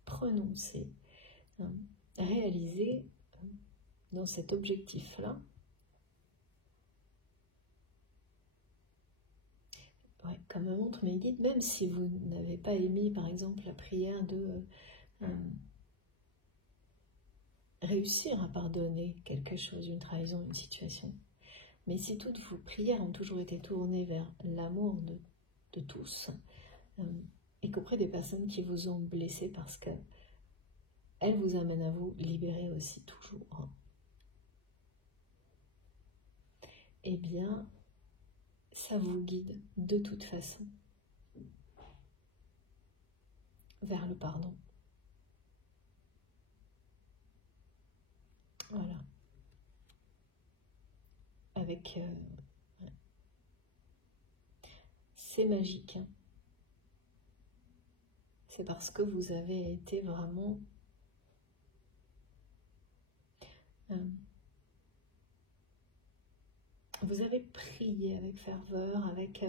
prononcer, réaliser dans cet objectif-là. Ouais, comme me montrent mes guides, même si vous n'avez pas émis par exemple la prière de réussir à pardonner quelque chose, une trahison, une situation, mais si toutes vos prières ont toujours été tournées vers l'amour de tous, et qu'auprès des personnes qui vous ont blessé parce que elles vous amènent à vous libérer aussi toujours, eh bien, ça vous guide de toute façon vers le pardon. Voilà. Avec... c'est magique. C'est parce que vous avez été vraiment... vous avez prié avec ferveur, avec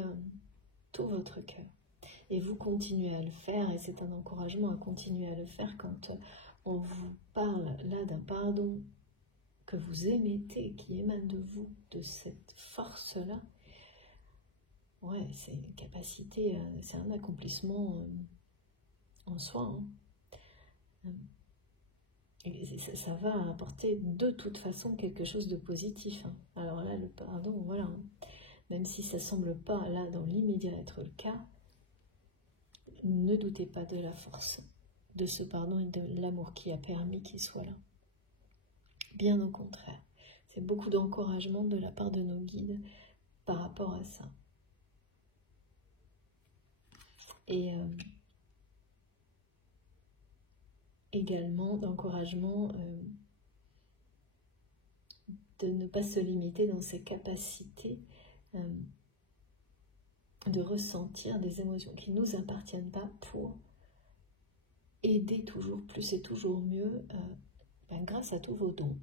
tout votre cœur. Et vous continuez à le faire, et c'est un encouragement à continuer à le faire quand on vous parle là d'un pardon que vous émettez, qui émane de vous, de cette force-là. Ouais, c'est une capacité, c'est un accomplissement en soi. Et ça va apporter de toute façon quelque chose de positif. Alors là, le pardon, voilà. Même si ça ne semble pas, là, dans l'immédiat être le cas, ne doutez pas de la force de ce pardon et de l'amour qui a permis qu'il soit là. Bien au contraire. C'est beaucoup d'encouragement de la part de nos guides par rapport à ça. Et également d'encouragement de ne pas se limiter dans ses capacités de ressentir des émotions qui ne nous appartiennent pas pour aider toujours plus et toujours mieux grâce à tous vos dons.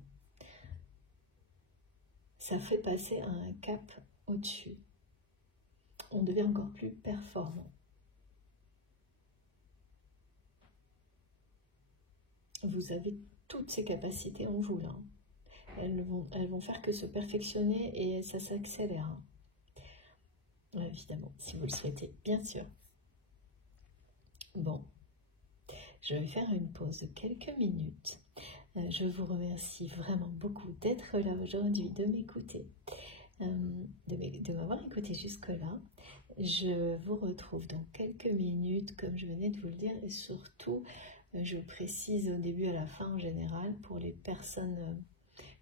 Ça fait passer à un cap au-dessus. On devient encore plus performant. Vous avez toutes ces capacités en vous là. Elles vont faire que se perfectionner et ça s'accélère. Évidemment, si vous le souhaitez, bien sûr. Bon, je vais faire une pause de quelques minutes. Je vous remercie vraiment beaucoup d'être là aujourd'hui, de m'écouter, de m'avoir écouté jusque-là. Je vous retrouve dans quelques minutes, comme je venais de vous le dire, et surtout, je précise au début et à la fin en général, pour les personnes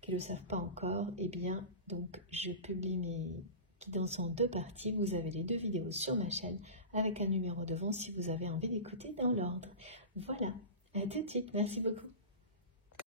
qui ne le savent pas encore, eh bien, donc je publie mes guidances en 2 parties. Vous avez les 2 vidéos sur ma chaîne avec un numéro devant si vous avez envie d'écouter dans l'ordre. Voilà, à tout de suite, merci beaucoup.